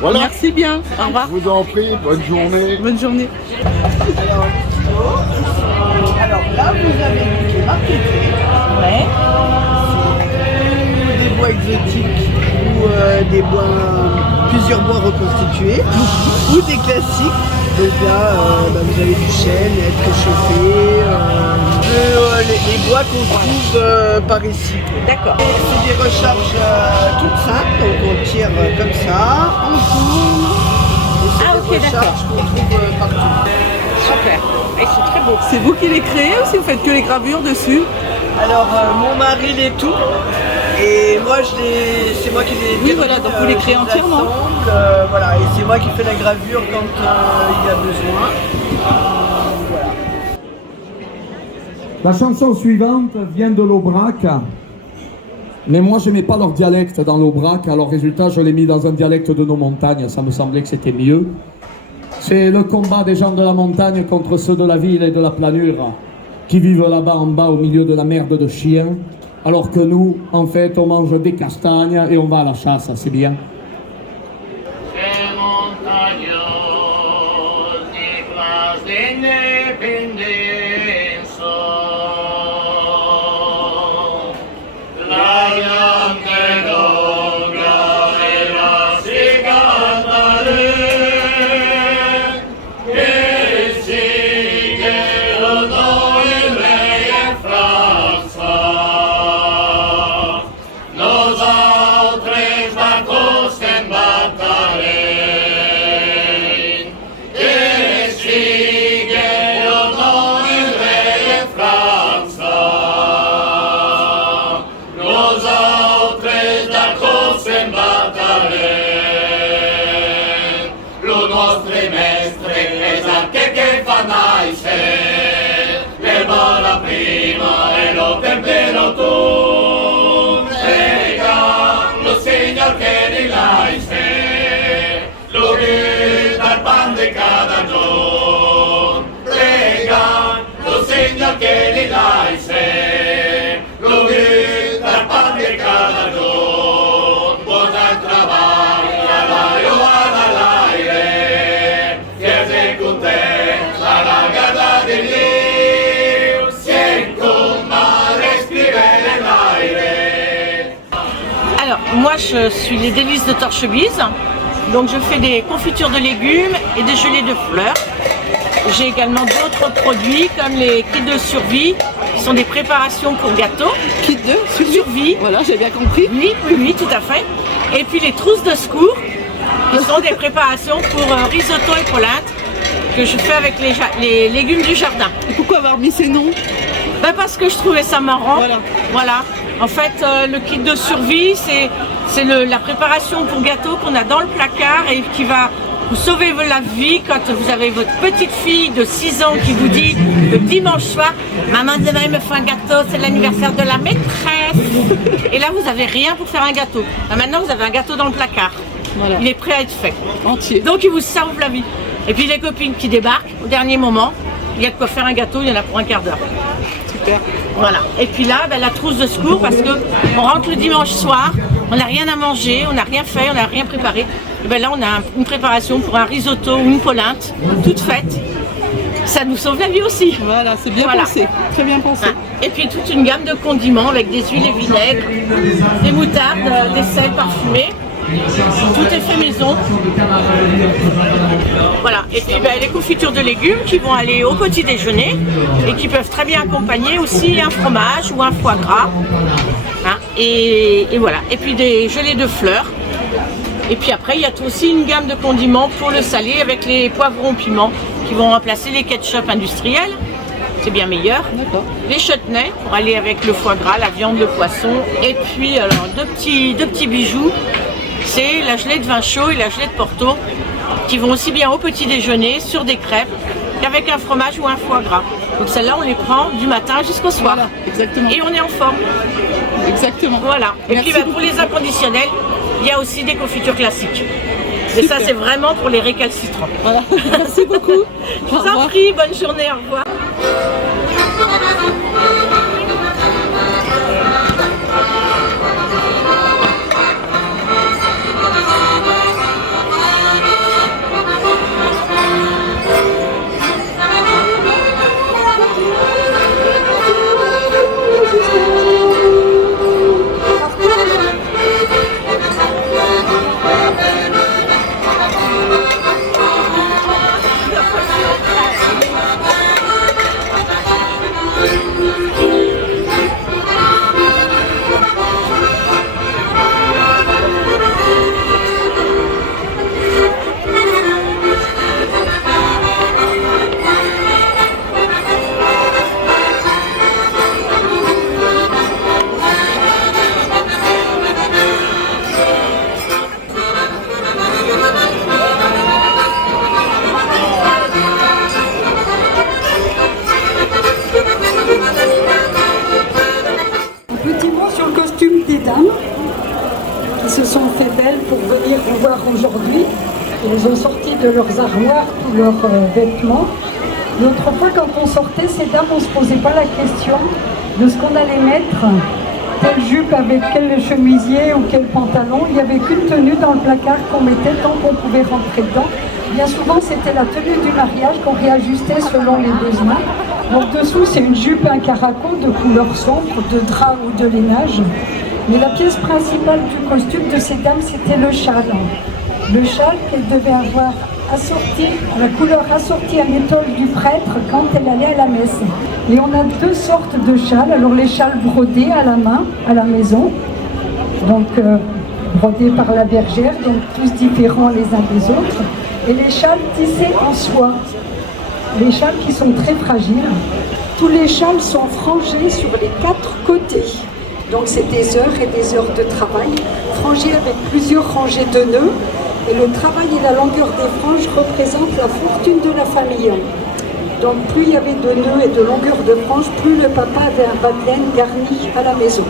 Voilà. Merci bien, au revoir. Je vous en prie, bonne journée. Bonne journée. Alors là, vous avez les marketing. Ouais. Des bois exotiques ou plusieurs bois reconstitués ou des classiques. Donc là, vous avez du chêne, être réchauffé, les bois qu'on trouve par ici. D'accord. C'est des recharges toutes simples, donc on tire comme ça, on tourne. Ah ok, d'accord. Qu'on trouve partout. Super. Et c'est très beau. C'est vous qui les créez ou si vous faites que les gravures dessus? Alors mon mari les tout. Et moi, c'est moi qui les... Oui, voilà, donc vous les créez entièrement. Voilà, et c'est moi qui fais la gravure quand il y a besoin. Voilà. La chanson suivante vient de l'Aubrac. Mais moi, je n'aimais pas leur dialecte dans l'Aubrac. Alors, résultat, je l'ai mis dans un dialecte de nos montagnes. Ça me semblait que c'était mieux. C'est le combat des gens de la montagne contre ceux de la ville et de la planure qui vivent là-bas en bas au milieu de la merde de chiens. Alors que nous, en fait, on mange des castagnes et on va à la chasse, c'est bien. moi je suis les délices de Torchebise. Donc je fais des confitures de légumes et des gelées de fleurs. J'ai également d'autres produits comme les kits de survie, qui sont des préparations pour gâteaux. Kit de survie. Voilà, j'ai bien compris. Oui, tout à fait. Et puis les trousses de secours, qui sont des préparations pour risotto et polenta, que je fais avec les légumes du jardin. Et pourquoi avoir mis ces noms? Ben parce que je trouvais ça marrant. Voilà. En fait, le kit de survie, c'est la préparation pour gâteau qu'on a dans le placard et qui va vous sauver la vie quand vous avez votre petite fille de 6 ans qui vous dit le dimanche soir « Maman, demain, il me faut un gâteau, c'est l'anniversaire de la maîtresse !» Et là, vous n'avez rien pour faire un gâteau. Là, maintenant, vous avez un gâteau dans le placard. Voilà. Il est prêt à être fait. Entier. Donc, il vous sauve la vie. Et puis, les copines qui débarquent au dernier moment, il y a de quoi faire un gâteau, il y en a pour un quart d'heure. Super. Voilà. Et puis là, ben, la trousse de secours, parce qu'on rentre le dimanche soir, on n'a rien à manger, on n'a rien fait, on n'a rien préparé. Et ben là, on a une préparation pour un risotto ou une polenta, toute faite. Ça nous sauve la vie aussi. Voilà, c'est bien pensé, très bien pensé. Et puis toute une gamme de condiments avec des huiles et vinaigres, des moutardes, des sels parfumés. Tout est fait maison. Voilà. Et puis ben, les confitures de légumes qui vont aller au petit déjeuner et qui peuvent très bien accompagner aussi un fromage ou un foie gras. Et voilà. Et puis des gelées de fleurs. Et puis après, il y a aussi une gamme de condiments pour le salé avec les poivrons piments qui vont remplacer les ketchup industriels. C'est bien meilleur. Les chutneys pour aller avec le foie gras, la viande, le poisson. Et puis alors deux petits bijoux. C'est la gelée de vin chaud et la gelée de Porto qui vont aussi bien au petit déjeuner sur des crêpes qu'avec un fromage ou un foie gras. Donc celles-là, on les prend du matin jusqu'au soir. Voilà, exactement. Et on est en forme. Exactement. Voilà. Et puis bah, pour les inconditionnels, il y a aussi des confitures classiques. Et ça, c'est vraiment pour les récalcitrants. Voilà. Merci beaucoup. Je vous en prie, bonne journée, au revoir. Aujourd'hui, ils ont sorti de leurs armoires tous leurs vêtements. L'autre fois, quand on sortait, ces dames, on ne se posait pas la question de ce qu'on allait mettre, quelle jupe avec quel chemisier ou quel pantalon. Il n'y avait qu'une tenue dans le placard qu'on mettait tant qu'on pouvait rentrer dedans. Bien souvent, c'était la tenue du mariage qu'on réajustait selon les besoins. Donc dessous, c'est une jupe, un caraco de couleur sombre, de drap ou de lainage. Mais la pièce principale du costume de ces dames, c'était le châle. Le châle qu'elle devait avoir assorti, la couleur assortie à l'étole du prêtre quand elle allait à la messe. Et on a deux sortes de châles. Alors les châles brodés à la main, à la maison, donc brodés par la bergère, donc tous différents les uns des autres. Et les châles tissés en soie. Les châles qui sont très fragiles. Tous les châles sont frangés sur les 4 côtés. Donc c'est des heures et des heures de travail, frangés avec plusieurs rangées de nœuds. Et le travail et la longueur des franges représentent la fortune de la famille. Donc plus il y avait de nœuds et de longueur de franges, plus le papa avait un bas de laine garni à la maison.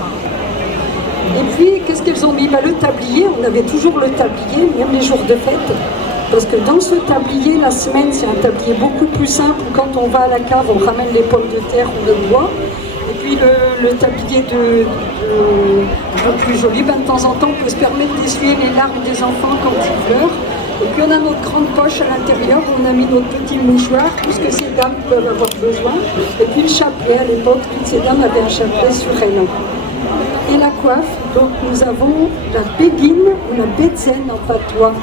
Et puis, qu'est-ce qu'elles ont mis? Le tablier, on avait toujours le tablier, même les jours de fête. Parce que dans ce tablier, la semaine, c'est un tablier beaucoup plus simple. Quand on va à la cave, on ramène les pommes de terre ou le bois. Et puis le tablier un peu plus joli, de temps en temps, on peut se permettre d'essuyer les larmes des enfants quand ils pleurent. Et puis on a notre grande poche à l'intérieur où on a mis notre petit mouchoir, tout ce que ces dames peuvent avoir besoin. Et puis le chapelet, à l'époque, toutes ces dames avaient un chapelet sur elles. Et la coiffe, donc nous avons la béguine ou la bétzène en patois.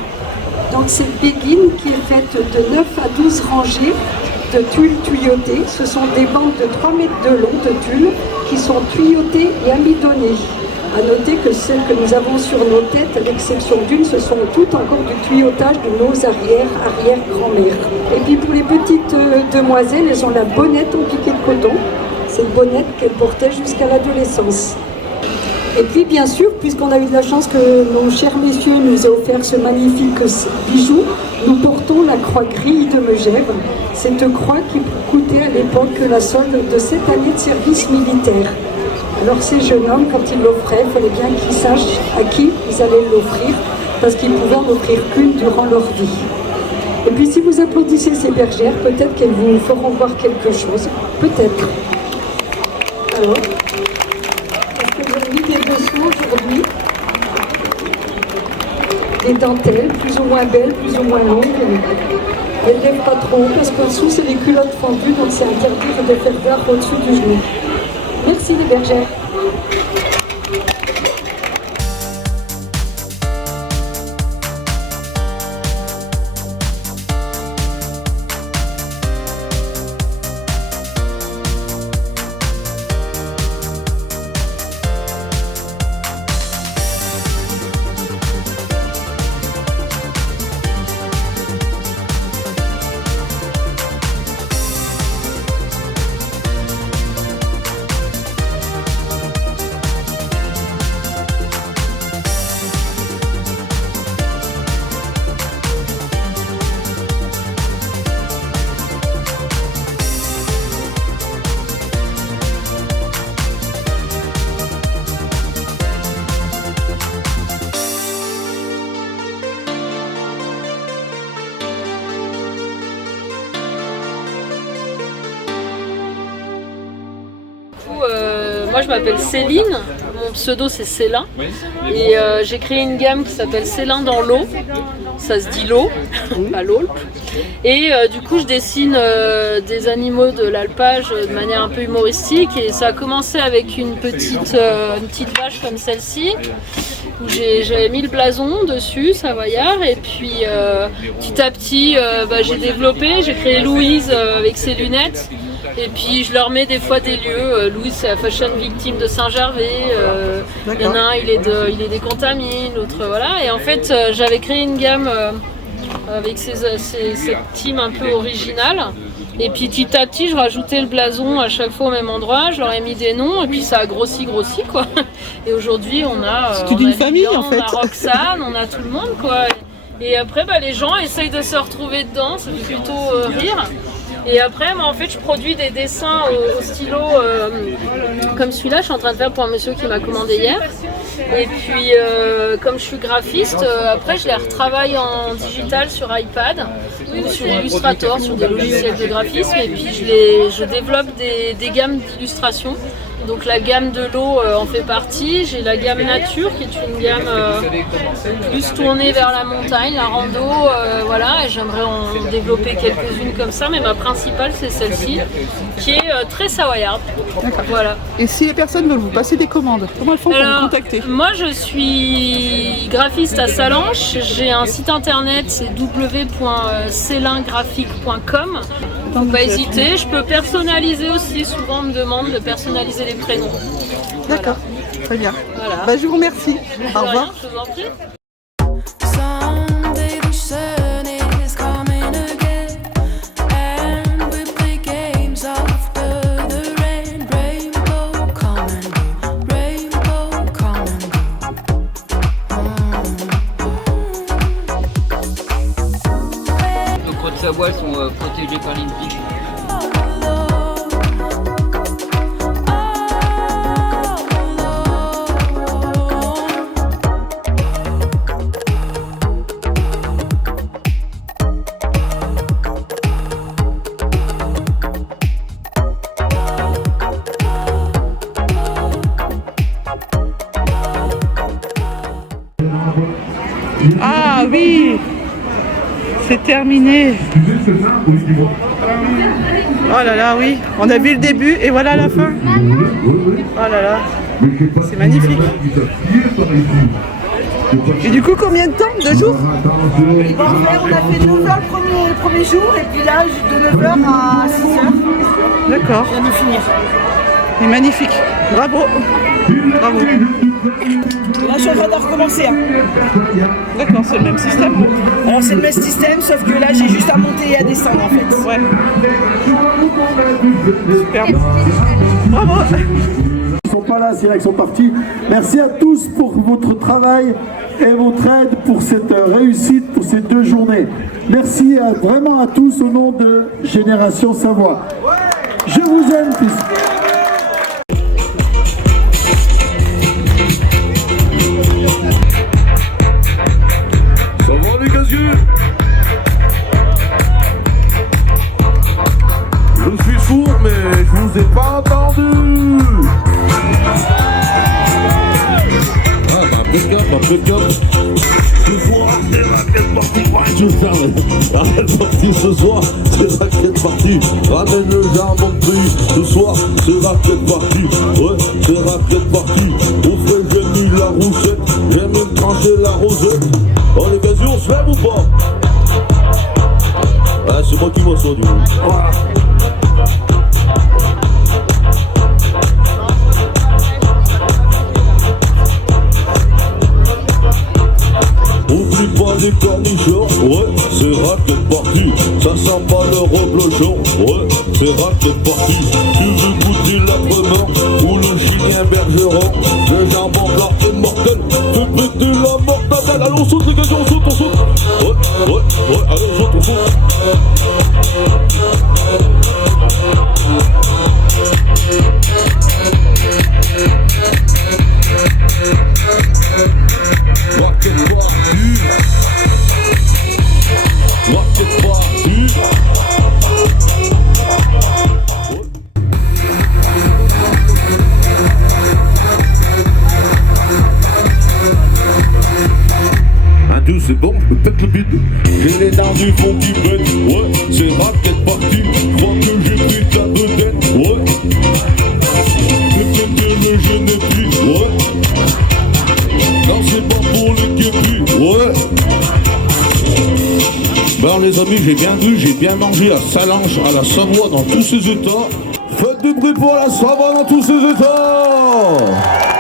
Donc cette béguine qui est faite de 9 à 12 rangées de tulle tuyautée. Ce sont des bandes de 3 mètres de long de tulle qui sont tuyautées et amidonnées. A noter que celles que nous avons sur nos têtes, à l'exception d'une, ce sont toutes encore du tuyautage de nos arrière-grand-mères. Et puis pour les petites demoiselles, elles ont la bonnette en piqué de coton. Cette bonnette qu'elles portaient jusqu'à l'adolescence. Et puis bien sûr, puisqu'on a eu de la chance que nos chers messieurs nous aient offert ce magnifique bijou, nous portons la croix grille de Megève. Cette croix qui coûtait à l'époque la solde de 7 années de service militaire. Alors ces jeunes hommes, quand ils l'offraient, il fallait bien qu'ils sachent à qui ils allaient l'offrir, parce qu'ils pouvaient en offrir qu'une durant leur vie. Et puis si vous applaudissez ces bergères, peut-être qu'elles vous feront voir quelque chose. Peut-être. Alors, est-ce que vous avez mis des dessous aujourd'hui? Des dentelles, plus ou moins belles, plus ou moins longues. Elles ne lèvent pas trop haut, parce qu'en dessous, c'est les culottes fendues, donc c'est interdit de faire voir au-dessus du genou. Merci les bergères. Moi je m'appelle Céline, mon pseudo c'est Célin et j'ai créé une gamme qui s'appelle Célin dans l'eau, ça se dit l'eau, pas l'Aulp. Et du coup je dessine des animaux de l'alpage de manière un peu humoristique et ça a commencé avec une petite vache comme celle-ci où j'avais mis le blason dessus, savoyard, et puis petit à petit j'ai développé, j'ai créé Louise avec ses lunettes. Et puis je leur mets des fois des lieux. Louis c'est la fashion victime de Saint-Gervais. Il y en a un, il est des Contamines, l'autre voilà. Et en fait j'avais créé une gamme avec cette team un peu originale. Et puis petit à petit je rajoutais le blason à chaque fois au même endroit. Je leur ai mis des noms et puis ça a grossi quoi. Et aujourd'hui on a. C'est toute une famille en fait. On a Roxane, on a tout le monde quoi. Et après les gens essayent de se retrouver dedans, ça fait plutôt rire. Et après, moi, en fait, je produis des dessins au stylo comme celui-là. Je suis en train de faire pour un monsieur qui m'a commandé hier. Et puis, comme je suis graphiste, après, je les retravaille en digital sur iPad ou sur Illustrator, sur des logiciels de graphisme. Et puis, je développe des gammes d'illustration. Donc la gamme de l'eau en fait partie. J'ai la gamme nature qui est une gamme plus tournée vers la montagne, la rando, voilà. Et j'aimerais en développer quelques-unes comme ça, mais ma principale c'est celle-ci, qui est très savoyarde. Voilà. Et si les personnes veulent vous passer des commandes, comment elles font pour vous contacter? Moi je suis graphiste à Salanches, j'ai un site internet, c'est www.celingraphique.com. Faut pas hésiter, je peux personnaliser aussi, souvent on me demande de personnaliser les prénoms. D'accord, voilà. Très bien. Voilà. Je vous remercie. Au revoir. Je vous en prie. Nos croix de Savoie sont protégées par l'INPI. Ah oui, c'est terminé. Oh là là, oui, on a vu le début et voilà la fin. Oh là là, c'est magnifique. Et du coup, combien de temps? 2 jours? On a fait 9h le premier jour et puis là, de 9h à 6h. D'accord. On vient de finir. C'est magnifique. Bravo. Bravo. Là, je suis en train de recommencer. Hein. D'accord, c'est le même système. Alors, c'est le même système, sauf que là, j'ai juste à monter et à descendre en fait. Ouais. Super. Bravo. Ils ne sont pas là, c'est là qu'ils sont partis. Merci à tous pour votre travail et votre aide pour cette réussite, pour ces 2 journées. Merci vraiment à tous au nom de Génération Savoie. Je vous aime tous. Ça va les gaziers? Je suis sourd mais je vous ai pas entendu. Ah bah impeccable. Ce soir c'est raquette partie. Je vais faire raquette partie ce soir, c'est raquette partie. Ramène le jambon de prix. Ce soir c'est raquette partie. Ouais, c'est raquette partie. Au frais j'ai mis la roussette. J'ai même tranché la rosette. Oh les gaziers, on se lève ou pas? Ah c'est moi qui m'assois du coup. Voilà. Oublie pas les cornichons, ouais, c'est raquette partie. Ça sent pas le reblochon, ouais, c'est raquette partie. Tu veux goûter l'âprement ou le chilien bergeron? Le jambon blanc est mortel, fais péter la mortadelle. Allez on saute les gars, on saute. Ouais, allez on saute. Rocket party. Un deux c'est bon, je me pète le bide. J'ai les dents du fond qui pètent. Ouais, c'est raquette party. Je crois que j'ai pris ta vedette. Ouais. Je peux péter le génétique. Ouais. Non c'est bon pour le képi. Ouais. Ben les amis, j'ai bien bu, j'ai bien mangé à Salange, à la Savoie dans tous ses états. Faites du bruit pour la Savoie dans tous ses états.